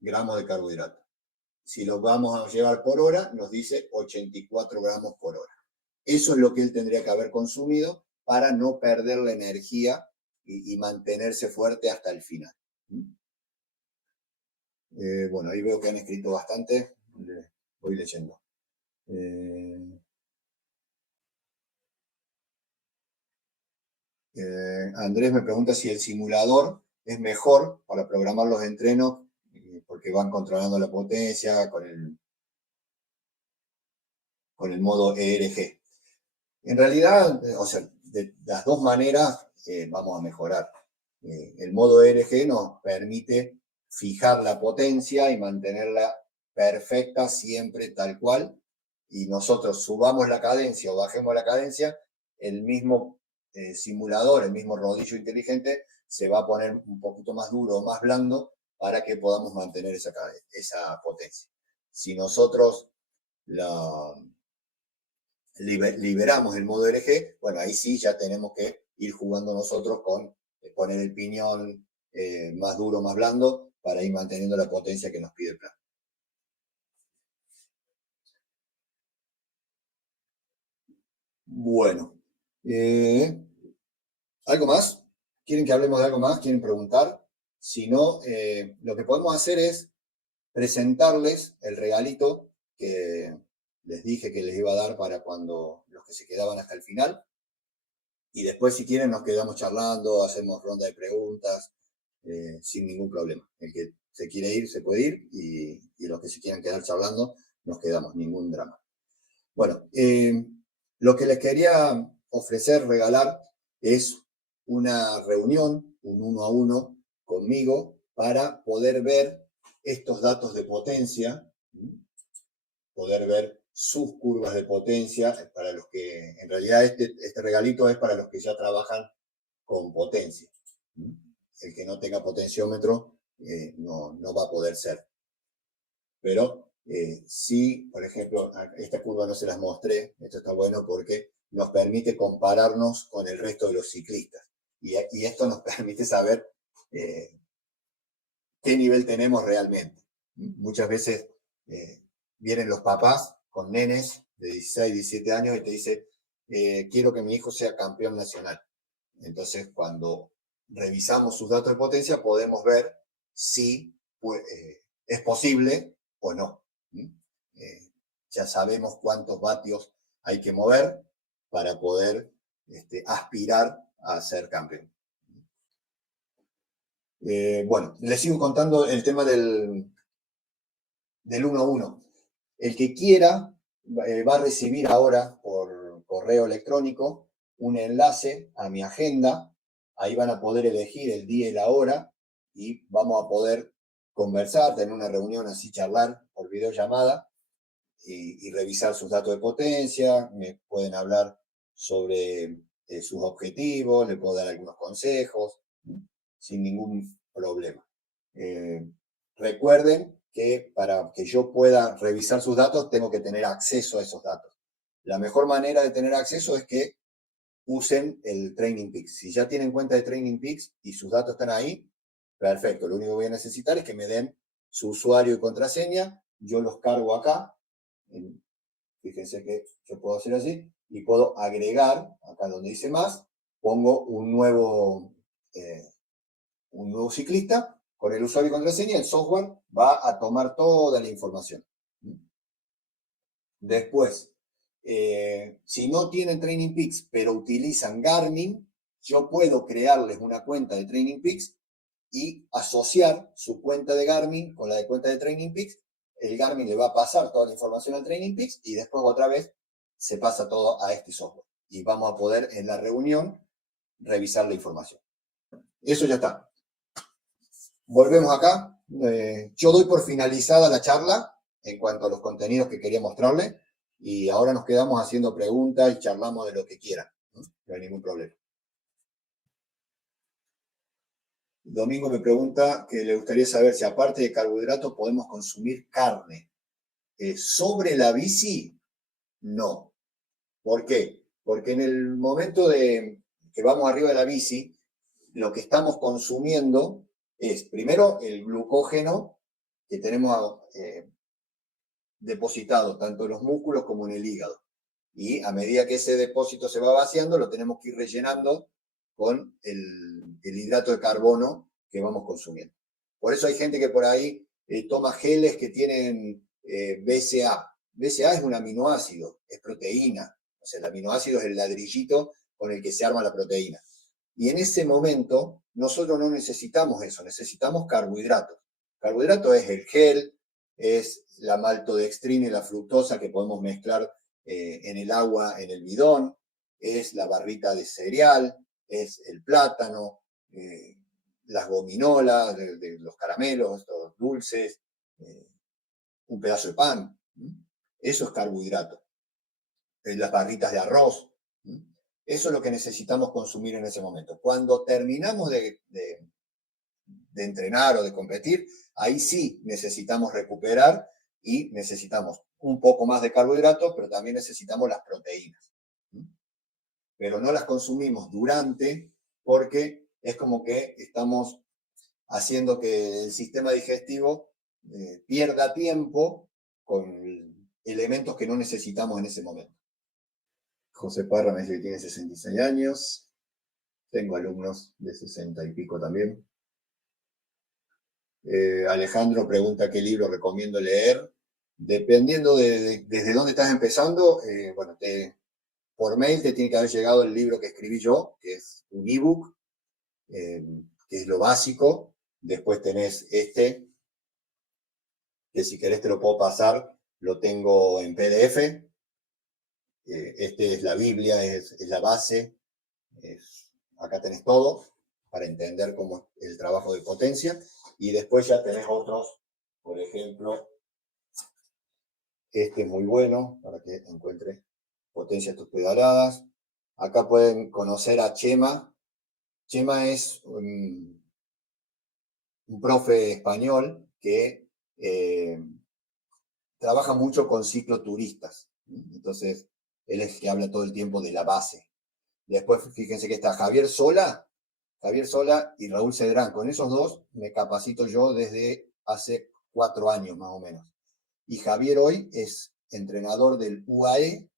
gramos de carbohidrato. Si lo vamos a llevar por hora, nos dice 84 gramos por hora. Eso es lo que él tendría que haber consumido para no perder la energía y mantenerse fuerte hasta el final. Bueno, ahí veo que han escrito bastante. Voy leyendo. Andrés me pregunta si el simulador es mejor para programar los entrenos, porque van controlando la potencia con el modo ERG. En realidad, o sea, de las dos maneras vamos a mejorar. El modo ERG nos permite fijar la potencia y mantenerla perfecta siempre tal cual, y nosotros subamos la cadencia o bajemos la cadencia, el mismo simulador, el mismo rodillo inteligente, se va a poner un poquito más duro o más blando para que podamos mantener esa potencia. Si nosotros liberamos el modo ERG, bueno, ahí sí ya tenemos que ir jugando nosotros con poner el piñón más duro, más blando, para ir manteniendo la potencia que nos pide el plan. Bueno, ¿algo más? ¿Quieren que hablemos de algo más? ¿Quieren preguntar? Si no, lo que podemos hacer es presentarles el regalito que les dije que les iba a dar para cuando los que se quedaban hasta el final. Y después, si quieren, nos quedamos charlando, hacemos ronda de preguntas, sin ningún problema. El que se quiere ir, se puede ir, y los que se quieran quedar charlando, nos quedamos, ningún drama. Bueno, lo que les quería ofrecer, regalar, es una reunión, un 1-a-1 conmigo, para poder ver estos datos de potencia, poder ver sus curvas de potencia, para los que, en realidad este regalito es para los que ya trabajan con potencia. El que no tenga potenciómetro no va a poder ser. Pero sí, por ejemplo, esta curva no se las mostré, esto está bueno porque nos permite compararnos con el resto de los ciclistas. Y esto nos permite saber qué nivel tenemos realmente. Muchas veces vienen los papás con nenes de 16, 17 años y te dicen, quiero que mi hijo sea campeón nacional. Entonces, cuando revisamos sus datos de potencia, podemos ver si es posible o no. Ya sabemos cuántos vatios hay que mover para poder aspirar a ser campeón. Bueno, les sigo contando el tema del 1-a-1. El que quiera va a recibir ahora por correo electrónico un enlace a mi agenda. Ahí van a poder elegir el día y la hora y vamos a poder conversar, tener una reunión así, charlar por videollamada y revisar sus datos de potencia. Me pueden hablar sobre sus objetivos, le puedo dar algunos consejos, sin ningún problema. Recuerden que para que yo pueda revisar sus datos, tengo que tener acceso a esos datos. La mejor manera de tener acceso es que usen el Training Peaks. Si ya tienen cuenta de Training Peaks y sus datos están ahí, perfecto. Lo único que voy a necesitar es que me den su usuario y contraseña. Yo los cargo acá. Fíjense que yo puedo hacer así y puedo agregar, acá donde dice más, pongo un nuevo ciclista con el usuario y contraseña. El software va a tomar toda la información. Después, si no tienen Training Peaks, pero utilizan Garmin, yo puedo crearles una cuenta de Training Peaks y asociar su cuenta de Garmin con la de cuenta de Training Peaks. El Garmin le va a pasar toda la información al Training Peaks y después otra vez se pasa todo a este software. Y vamos a poder en la reunión revisar la información. Eso ya está. Volvemos acá. Yo doy por finalizada la charla en cuanto a los contenidos que quería mostrarles. Y ahora nos quedamos haciendo preguntas y charlamos de lo que quieran. No hay ningún problema. Domingo me pregunta que le gustaría saber si aparte de carbohidratos podemos consumir carne. Sobre la bici, no. ¿Por qué? Porque en el momento de que vamos arriba de la bici, lo que estamos consumiendo es, primero, el glucógeno que tenemos depositado tanto en los músculos como en el hígado. Y a medida que ese depósito se va vaciando, lo tenemos que ir rellenando con el hidrato de carbono que vamos consumiendo. Por eso hay gente que por ahí toma geles que tienen BCA. BCA es un aminoácido, es proteína. O sea, el aminoácido es el ladrillito con el que se arma la proteína. Y en ese momento, nosotros no necesitamos eso, necesitamos carbohidratos. Carbohidrato es el gel, es la maltodextrina y la fructosa que podemos mezclar en el agua, en el bidón, es la barrita de cereal, es el plátano, las gominolas, de los caramelos, los dulces, un pedazo de pan. Eso es carbohidrato. Las barritas de arroz. Eso es lo que necesitamos consumir en ese momento. Cuando terminamos de entrenar o de competir, ahí sí necesitamos recuperar y necesitamos un poco más de carbohidratos, pero también necesitamos las proteínas. Pero no las consumimos durante, porque es como que estamos haciendo que el sistema digestivo pierda tiempo con elementos que no necesitamos en ese momento. José Parra me dice que tiene 66 años. Tengo alumnos de 60 y pico también. Alejandro pregunta qué libro recomiendo leer. Dependiendo desde dónde estás empezando, bueno, por mail te tiene que haber llegado el libro que escribí yo, que es un ebook, que es lo básico. Después tenés este, que si querés te lo puedo pasar, lo tengo en PDF. Este es la Biblia, es la base. Acá tenés todo para entender cómo es el trabajo de potencia. Y después ya tenés otros, por ejemplo, este es muy bueno para que encuentres potencia tus pedaladas. Acá pueden conocer a Chema. Chema es un profe español que trabaja mucho con cicloturistas. Entonces, él es el que habla todo el tiempo de la base. Después, fíjense que está Javier Sola y Raúl Cedrán. Con esos dos me capacito yo desde hace 4 años más o menos. Y Javier hoy es entrenador del UAE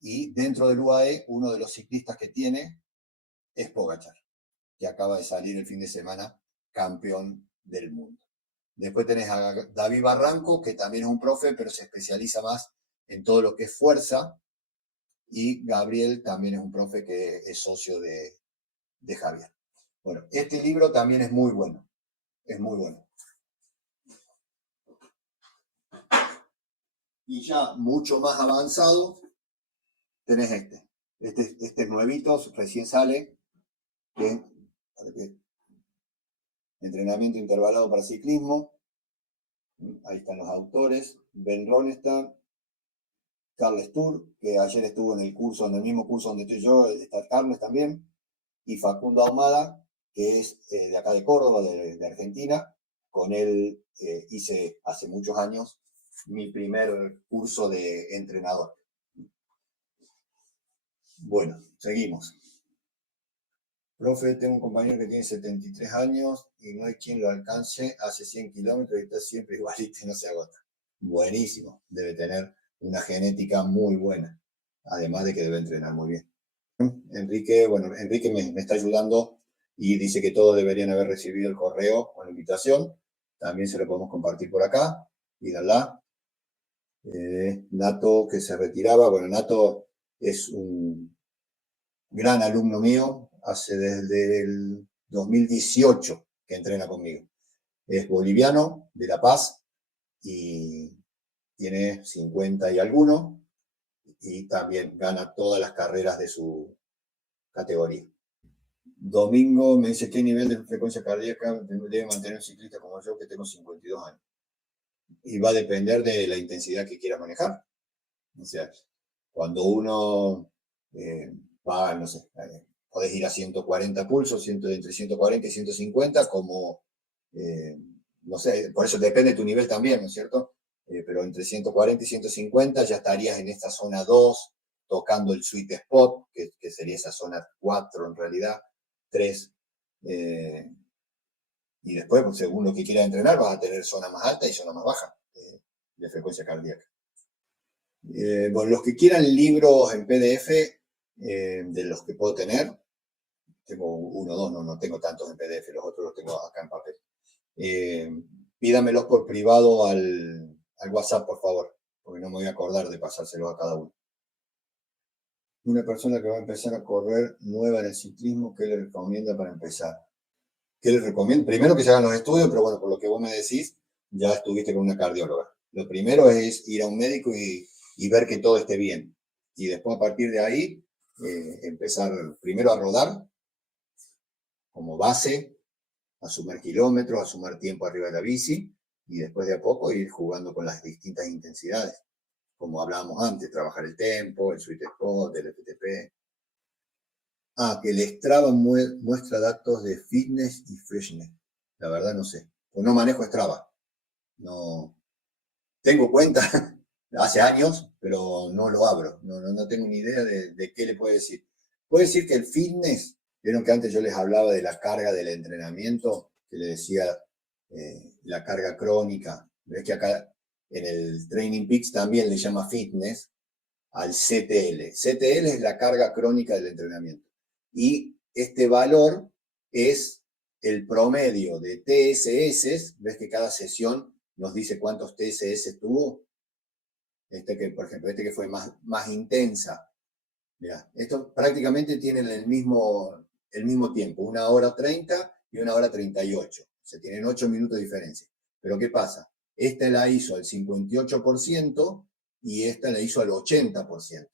y dentro del UAE uno de los ciclistas que tiene es Pogačar, que acaba de salir el fin de semana campeón del mundo. Después tenés a David Barranco, que también es un profe, pero se especializa más en todo lo que es fuerza. Y Gabriel también es un profe que es socio de Javier. Bueno, este libro también es muy bueno. Es muy bueno. Y ya mucho más avanzado, tenés este. Este es nuevito, recién sale, que entrenamiento intervalado para ciclismo. Ahí están los autores. Ben Ronestadt, Carles Tour, que ayer estuvo en el curso, en el mismo curso donde estoy yo, está Carles también, y Facundo Ahumada, que es de acá de Córdoba, de Argentina. Con él hice hace muchos años mi primer curso de entrenador. Bueno, seguimos. Profe, tengo un compañero que tiene 73 años y no hay quien lo alcance, hace 100 kilómetros y está siempre igualito y no se agota. Buenísimo, debe tener una genética muy buena, además de que debe entrenar muy bien. Enrique me está ayudando y dice que todos deberían haber recibido el correo con la invitación. También se lo podemos compartir por acá. Díganla. Nato, que se retiraba. Bueno, Nato es un gran alumno mío, hace desde el 2018 que entrena conmigo. Es boliviano, de La Paz, y tiene 50 y alguno, y también gana todas las carreras de su categoría. Domingo me dice qué nivel de frecuencia cardíaca debe mantener un ciclista como yo, que tengo 52 años. Y va a depender de la intensidad que quiera manejar. O sea, cuando uno va, no sé, podés ir a 140 pulsos, entre 140 y 150, como, no sé, por eso depende de tu nivel también, ¿no es cierto? Pero entre 140 y 150 ya estarías en esta zona 2, tocando el sweet spot, que sería esa zona 4 en realidad, 3. Y después, pues, según lo que quieras entrenar, vas a tener zona más alta y zona más baja de frecuencia cardíaca. Bueno, los que quieran libros en PDF, de los que puedo tener, tengo uno o dos, no tengo tantos en PDF, los otros los tengo acá en papel. Pídamelos por privado al WhatsApp, por favor, porque no me voy a acordar de pasárselos a cada uno. Una persona que va a empezar a correr nueva en el ciclismo, ¿qué le recomienda para empezar? ¿Qué le recomiendo? Primero que se hagan los estudios, pero bueno, por lo que vos me decís, ya estuviste con una cardióloga. Lo primero es ir a un médico y ver que todo esté bien. Y después, a partir de ahí, empezar primero a rodar como base, a sumar kilómetros, a sumar tiempo arriba de la bici, y después de a poco ir jugando con las distintas intensidades. Como hablábamos antes, trabajar el tempo, el sweet spot, el FTP. Que el Strava muestra datos de fitness y freshness. La verdad no sé. Pues no manejo Strava. No. Tengo cuenta hace años, pero no lo abro. No tengo ni idea de qué le puede decir. Puede decir que el fitness, vieron que antes yo les hablaba de la carga del entrenamiento, que le decía la carga crónica. Ves que acá en el Training Peaks también le llama fitness al CTL. CTL es la carga crónica del entrenamiento. Y este valor es el promedio de TSS. Ves que cada sesión nos dice cuántos TSS tuvo. Por ejemplo, que fue más intensa, Mirá, estos prácticamente tienen el mismo tiempo, 1 hora 30 y 1 hora 38. Se tienen 8 minutos de diferencia. Pero ¿qué pasa? Esta la hizo al 58% y esta la hizo al 80%.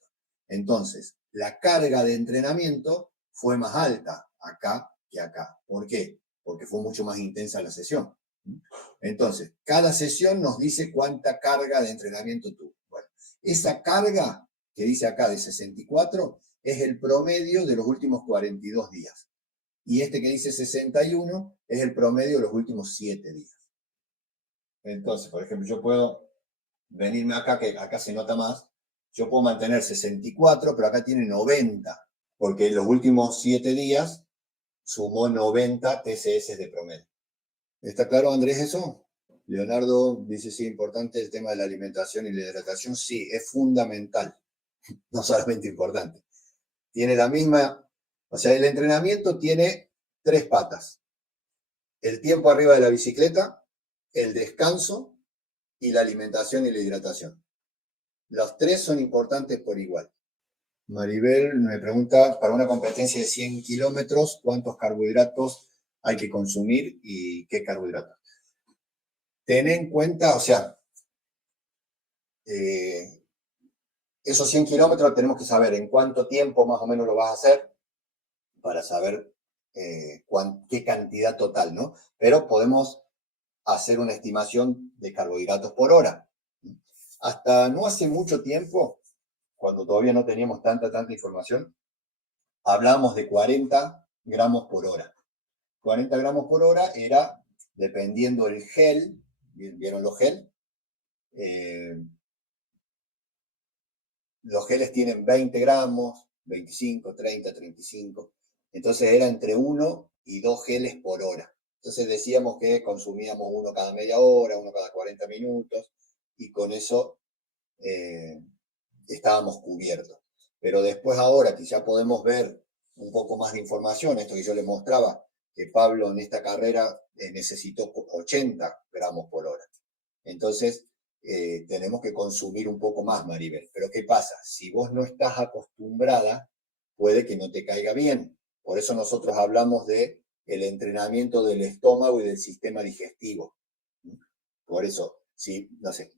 Entonces, la carga de entrenamiento fue más alta acá que acá. ¿Por qué? Porque fue mucho más intensa la sesión. Entonces, cada sesión nos dice cuánta carga de entrenamiento tuvo. Bueno, esa carga que dice acá de 64 es el promedio de los últimos 42 días. Y este que dice 61 es el promedio de los últimos 7 días. Entonces, por ejemplo, yo puedo venirme acá, que acá se nota más, yo puedo mantener 64, pero acá tiene 90, porque en los últimos 7 días sumó 90 TCS de promedio. ¿Está claro, Andrés, eso? Leonardo dice, sí, importante el tema de la alimentación y la hidratación. Sí, es fundamental, no solamente importante. Tiene la misma, o sea, el entrenamiento tiene 3 patas. El tiempo arriba de la bicicleta, el descanso y la alimentación y la hidratación. Los 3 son importantes por igual. Maribel me pregunta, para una competencia de 100 kilómetros, ¿cuántos carbohidratos hay que consumir y qué carbohidratos? Ten en cuenta, o sea, esos 100 kilómetros tenemos que saber en cuánto tiempo más o menos lo vas a hacer para saber qué cantidad total, ¿no? Pero podemos hacer una estimación de carbohidratos por hora. Hasta no hace mucho tiempo, cuando todavía no teníamos tanta información, hablábamos de 40 gramos por hora. 40 gramos por hora era, dependiendo del gel, ¿vieron los gel? Los geles tienen 20 gramos, 25, 30, 35. Entonces era entre 1 y 2 geles por hora. Entonces decíamos que consumíamos uno cada media hora, uno cada 40 minutos, y con eso estábamos cubiertos. Pero después ahora que ya podemos ver un poco más de información, esto que yo les mostraba, que Pablo en esta carrera necesitó 80 gramos por hora. Entonces, tenemos que consumir un poco más, Maribel. Pero ¿qué pasa? Si vos no estás acostumbrada, puede que no te caiga bien. Por eso nosotros hablamos de el entrenamiento del estómago y del sistema digestivo. Por eso, si, no sé,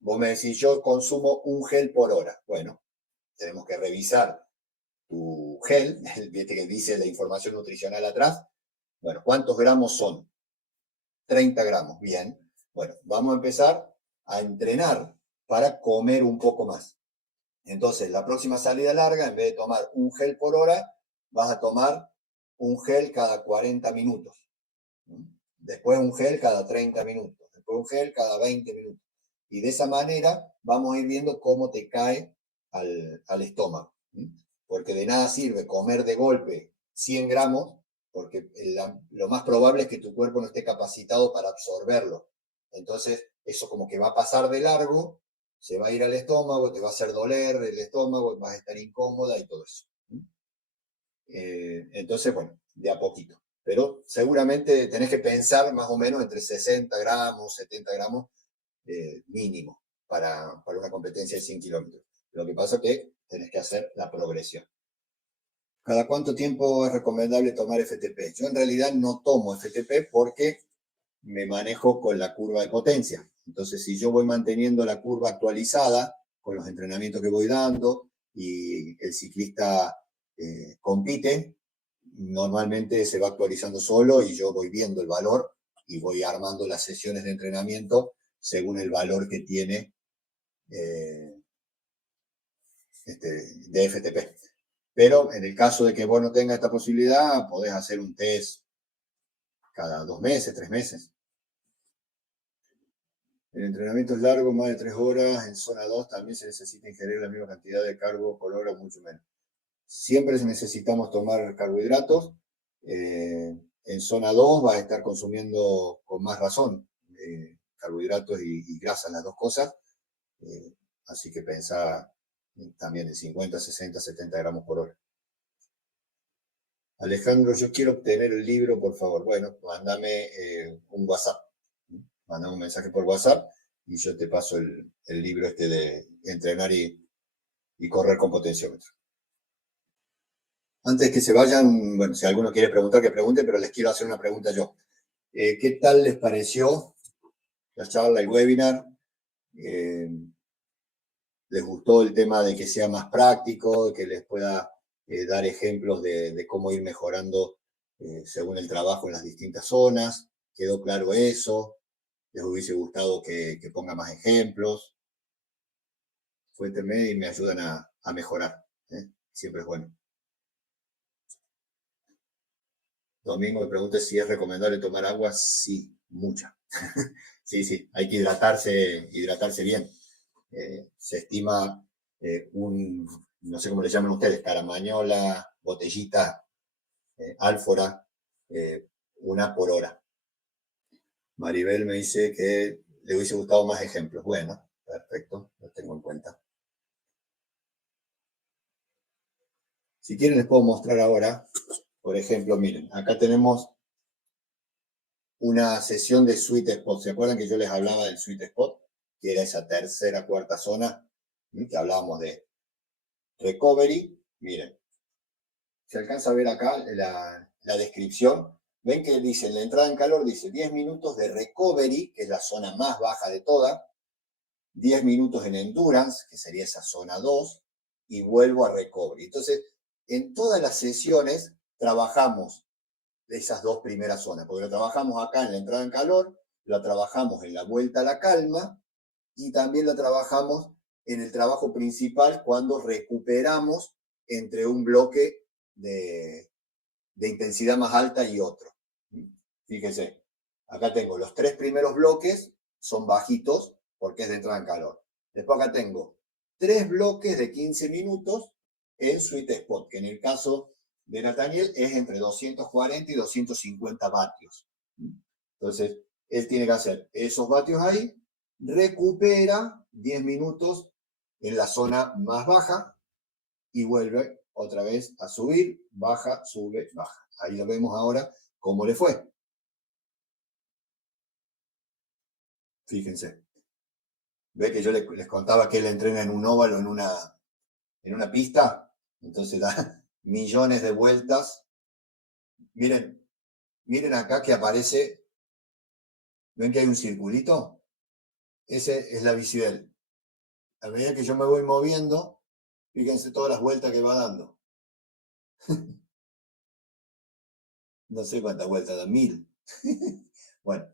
vos me decís, yo consumo un gel por hora. Bueno, tenemos que revisar tu gel, viste que dice la información nutricional atrás. Bueno, ¿cuántos gramos son? 30 gramos, bien. Bueno, vamos a empezar a entrenar para comer un poco más. Entonces, la próxima salida larga, en vez de tomar un gel por hora, vas a tomar un gel cada 40 minutos. Después un gel cada 30 minutos. Después un gel cada 20 minutos. Y de esa manera vamos a ir viendo cómo te cae al estómago. Porque de nada sirve comer de golpe 100 gramos, porque lo más probable es que tu cuerpo no esté capacitado para absorberlo. Entonces, eso como que va a pasar de largo, se va a ir al estómago, te va a hacer doler el estómago, vas a estar incómoda y todo eso. Entonces, bueno, de a poquito. Pero seguramente tenés que pensar más o menos entre 60 gramos, 70 gramos mínimo para una competencia de 100 kilómetros. Lo que pasa es que tenés que hacer la progresión. ¿Cada cuánto tiempo es recomendable tomar FTP? Yo en realidad no tomo FTP porque me manejo con la curva de potencia. Entonces, si yo voy manteniendo la curva actualizada con los entrenamientos que voy dando y el ciclista compite, normalmente se va actualizando solo y yo voy viendo el valor y voy armando las sesiones de entrenamiento según el valor que tiene de FTP. Pero en el caso de que vos no tengas esta posibilidad, podés hacer un test cada 2 meses, 3 meses. El entrenamiento es largo, más de 3 horas. En zona 2 también se necesita ingerir la misma cantidad de carbo por hora, mucho menos. Siempre necesitamos tomar carbohidratos. En zona 2 vas a estar consumiendo con más razón carbohidratos y grasas, las dos cosas. Así que pensá también en 50, 60, 70 gramos por hora. Alejandro, yo quiero obtener el libro, por favor. Bueno, mándame un WhatsApp. Mándame un mensaje por WhatsApp y yo te paso el libro este de entrenar y correr con potenciómetro. Antes que se vayan, bueno, si alguno quiere preguntar, que pregunte, pero les quiero hacer una pregunta yo. ¿Qué tal les pareció la charla, el webinar? ¿Les gustó el tema de que sea más práctico, que les pueda dar ejemplos de cómo ir mejorando según el trabajo en las distintas zonas? ¿Quedó claro eso? ¿Les hubiese gustado que ponga más ejemplos? Cuéntenme y me ayudan a mejorar. Siempre es bueno. Domingo me pregunta si es recomendable tomar agua. Sí, mucha. Sí, hay que hidratarse bien. Se estima no sé cómo le llaman ustedes, caramañola, botellita, ánfora, 1 por hora. Maribel me dice que le hubiese gustado más ejemplos. Bueno, perfecto, lo tengo en cuenta. Si quieren les puedo mostrar ahora, por ejemplo, miren, acá tenemos una sesión de sweet spot. ¿Se acuerdan que yo les hablaba del sweet spot? Que era esa tercera, cuarta zona, que hablábamos de recovery. Miren, se alcanza a ver acá la descripción. Ven que dice, en la entrada en calor dice 10 minutos de recovery, que es la zona más baja de toda, 10 minutos en endurance, que sería esa zona 2, y vuelvo a recovery. Entonces, en todas las sesiones trabajamos esas 2 primeras zonas, porque lo trabajamos acá en la entrada en calor, lo trabajamos en la vuelta a la calma, y también lo trabajamos en el trabajo principal cuando recuperamos entre un bloque de intensidad más alta y otro. Fíjense, acá tengo los 3 primeros bloques, son bajitos porque es de entrada en calor. Después acá tengo 3 bloques de 15 minutos en sweet spot, que en el caso de Nathaniel es entre 240 y 250 vatios. Entonces, él tiene que hacer esos vatios ahí, recupera 10 minutos en la zona más baja y vuelve otra vez a subir, baja, sube, baja. Ahí lo vemos ahora cómo le fue. Fíjense. Ve que yo les contaba que él entrena en un óvalo, en una pista, entonces da millones de vueltas. Miren acá que aparece, ven que hay un circulito, ese es la bici de él. A medida que yo me voy moviendo, fíjense todas las vueltas que va dando. No sé cuántas vueltas da, 1000. Bueno,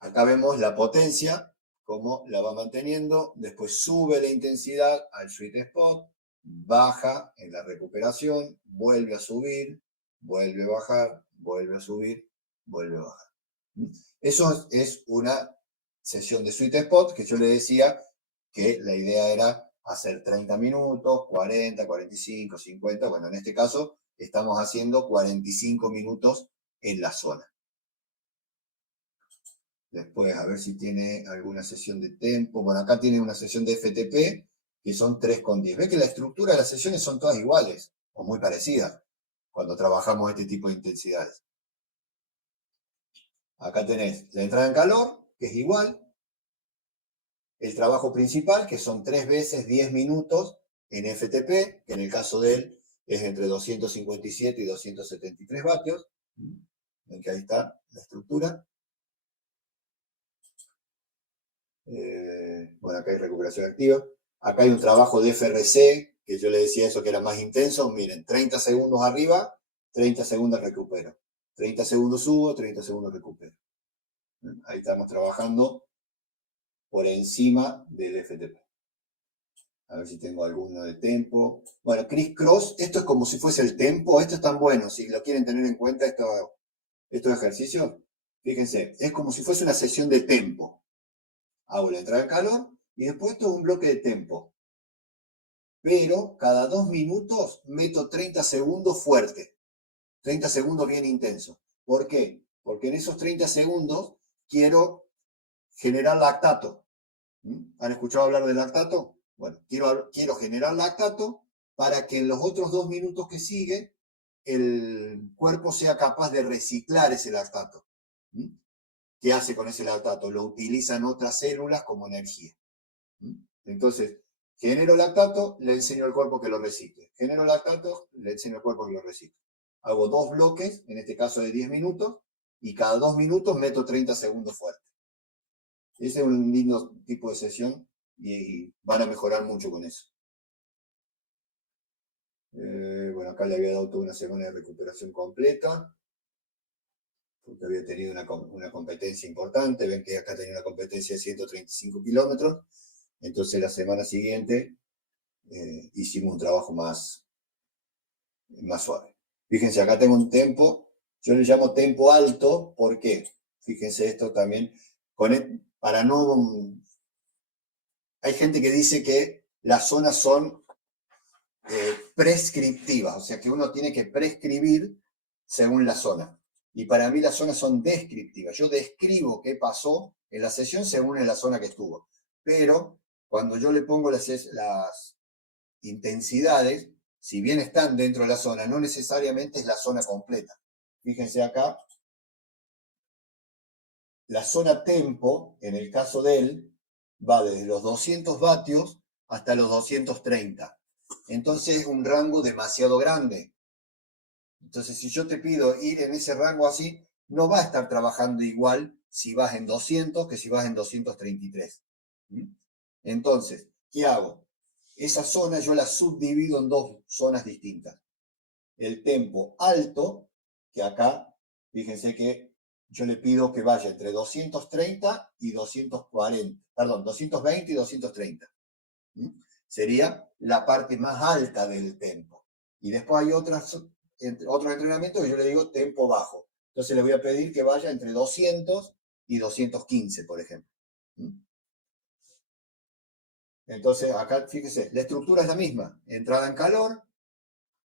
acá vemos la potencia, cómo la va manteniendo, después sube la intensidad al sweet spot, baja en la recuperación, vuelve a subir, vuelve a bajar, vuelve a subir, vuelve a bajar. Eso es una sesión de sweet spot que yo le decía que la idea era hacer 30 minutos, 40, 45, 50. Bueno, en este caso estamos haciendo 45 minutos en la zona. Después, a ver si tiene alguna sesión de tempo. Bueno, acá tiene una sesión de FTP, que son 3,10. ¿Ves que la estructura de las sesiones son todas iguales o muy parecidas cuando trabajamos este tipo de intensidades? Acá tenés la entrada en calor, que es igual. El trabajo principal, que son 3 veces 10 minutos en FTP, que en el caso de él es entre 257 y 273 vatios. Ven que ahí está la estructura. Bueno, acá hay recuperación activa. Acá hay un trabajo de FRC, que yo le decía eso que era más intenso. Miren, 30 segundos arriba, 30 segundos recupero. 30 segundos subo, 30 segundos recupero. Ahí estamos trabajando por encima del FTP. A ver si tengo alguno de tempo. Bueno, Criss Cross, esto es como si fuese el tempo. Esto es tan bueno, si lo quieren tener en cuenta, estos ejercicios. Fíjense, es como si fuese una sesión de tempo. Hago la entrada de calor y después esto es un bloque de tempo. Pero cada 2 minutos meto 30 segundos fuerte. 30 segundos bien intenso. ¿Por qué? Porque en esos 30 segundos quiero generar lactato. ¿Han escuchado hablar del lactato? Bueno, quiero generar lactato para que en los otros 2 minutos que siguen el cuerpo sea capaz de reciclar ese lactato. ¿Qué hace con ese lactato? Lo utilizan otras células como energía. Entonces, Genero lactato, le enseño al cuerpo que lo recicle. Genero lactato, le enseño al cuerpo que lo recicle. Hago 2 bloques, en este caso de 10 minutos, y cada 2 minutos meto 30 segundos fuerte. Ese es un lindo tipo de sesión y van a mejorar mucho con eso. Bueno, acá le había dado toda una semana de recuperación completa, porque había tenido una competencia importante. Ven que acá tenía una competencia de 135 kilómetros. Entonces la semana siguiente hicimos un trabajo más suave. Fíjense, acá tengo un tempo, yo le llamo tempo alto, ¿por qué? Fíjense esto también, para no... Hay gente que dice que las zonas son prescriptivas, o sea que uno tiene que prescribir según la zona. Y para mí las zonas son descriptivas. Yo describo qué pasó en la sesión según en la zona que estuvo. Pero cuando yo le pongo las intensidades, si bien están dentro de la zona, no necesariamente es la zona completa. Fíjense acá, la zona tempo, en el caso de él, va desde los 200 vatios hasta los 230. Entonces es un rango demasiado grande. Entonces, si yo te pido ir en ese rango así, no va a estar trabajando igual si vas en 200 que si vas en 233. Entonces, ¿qué hago? Esa zona yo la subdivido en 2 zonas distintas. El tempo alto, que acá, fíjense que yo le pido que vaya entre 230 y 240, perdón, 220 y 230. Sería la parte más alta del tempo. Y después hay otros entrenamientos que yo le digo tempo bajo. Entonces le voy a pedir que vaya entre 200 y 215, por ejemplo. Entonces, acá, fíjese, la estructura es la misma. Entrada en calor,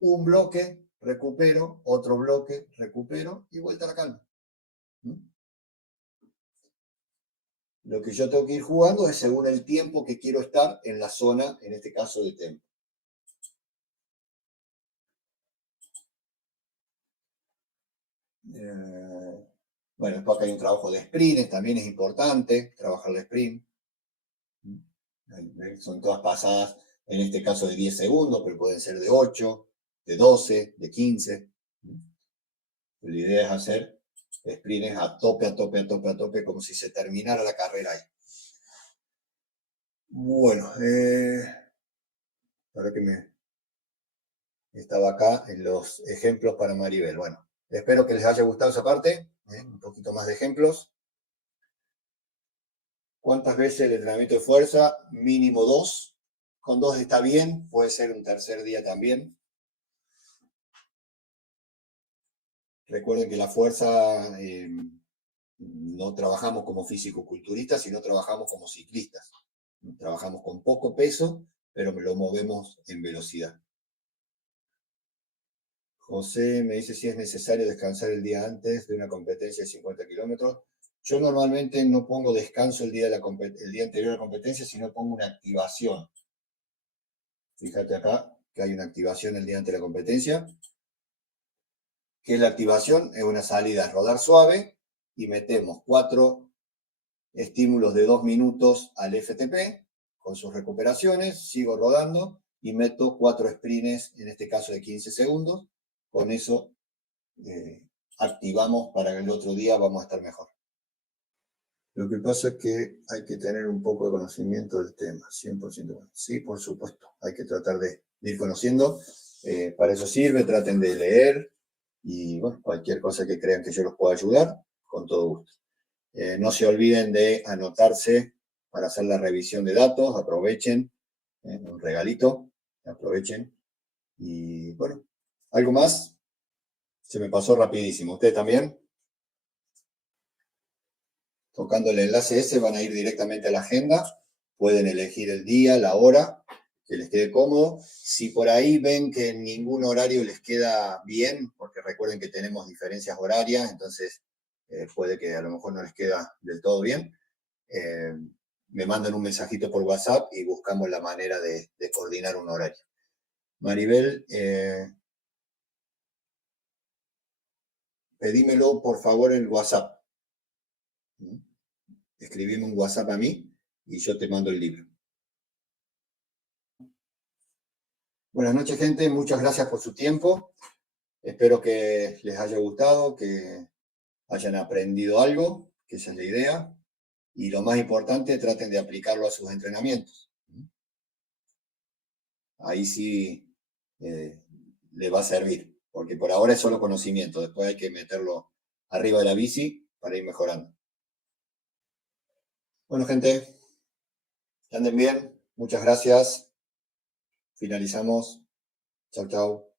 un bloque, recupero, otro bloque, recupero y vuelta a la calma. Lo que yo tengo que ir jugando es según el tiempo que quiero estar en la zona, en este caso de tempo. Bueno, después acá hay un trabajo de sprint, también es importante trabajar el sprint. Son todas pasadas, en este caso de 10 segundos, pero pueden ser de 8, de 12, de 15. La idea es hacer sprints a tope, a tope, a tope, a tope, como si se terminara la carrera ahí. Bueno, ahora que me estaba acá en los ejemplos para Maribel. Bueno, espero que les haya gustado esa parte, un poquito más de ejemplos. ¿Cuántas veces el entrenamiento de fuerza? Mínimo 2. Con 2 está bien, puede ser un tercer día también. Recuerden que la fuerza no trabajamos como físico-culturistas, sino trabajamos como ciclistas. Trabajamos con poco peso, pero lo movemos en velocidad. José me dice si es necesario descansar el día antes de una competencia de 50 kilómetros. Yo normalmente no pongo descanso el día anterior a la competencia, sino pongo una activación. Fíjate acá que hay una activación el día antes de la competencia. ¿Qué es la activación? Es una salida a rodar suave y metemos 4 estímulos de 2 minutos al FTP con sus recuperaciones, sigo rodando y meto 4 sprints, en este caso de 15 segundos. Con eso activamos para que el otro día vamos a estar mejor. Lo que pasa es que hay que tener un poco de conocimiento del tema, 100%. Sí, por supuesto, hay que tratar de ir conociendo. Para eso sirve, traten de leer y bueno, cualquier cosa que crean que yo los pueda ayudar, con todo gusto. No se olviden de anotarse para hacer la revisión de datos, aprovechen, un regalito, aprovechen. Y bueno, ¿algo más? Se me pasó rapidísimo. ¿Ustedes también? Tocando el enlace ese van a ir directamente a la agenda. Pueden elegir el día, la hora, que les quede cómodo. Si por ahí ven que ningún horario les queda bien, porque recuerden que tenemos diferencias horarias, entonces puede que a lo mejor no les queda del todo bien, me mandan un mensajito por WhatsApp y buscamos la manera de coordinar un horario. Maribel, pedímelo por favor en WhatsApp. Escribime un WhatsApp a mí y yo te mando el libro. Buenas noches, gente. Muchas gracias por su tiempo. Espero que les haya gustado, que hayan aprendido algo, que esa es la idea. Y lo más importante, traten de aplicarlo a sus entrenamientos. Ahí sí les va a servir, porque por ahora es solo conocimiento. Después hay que meterlo arriba de la bici para ir mejorando. Bueno, gente, que anden bien. Muchas gracias. Finalizamos. Chau, chau.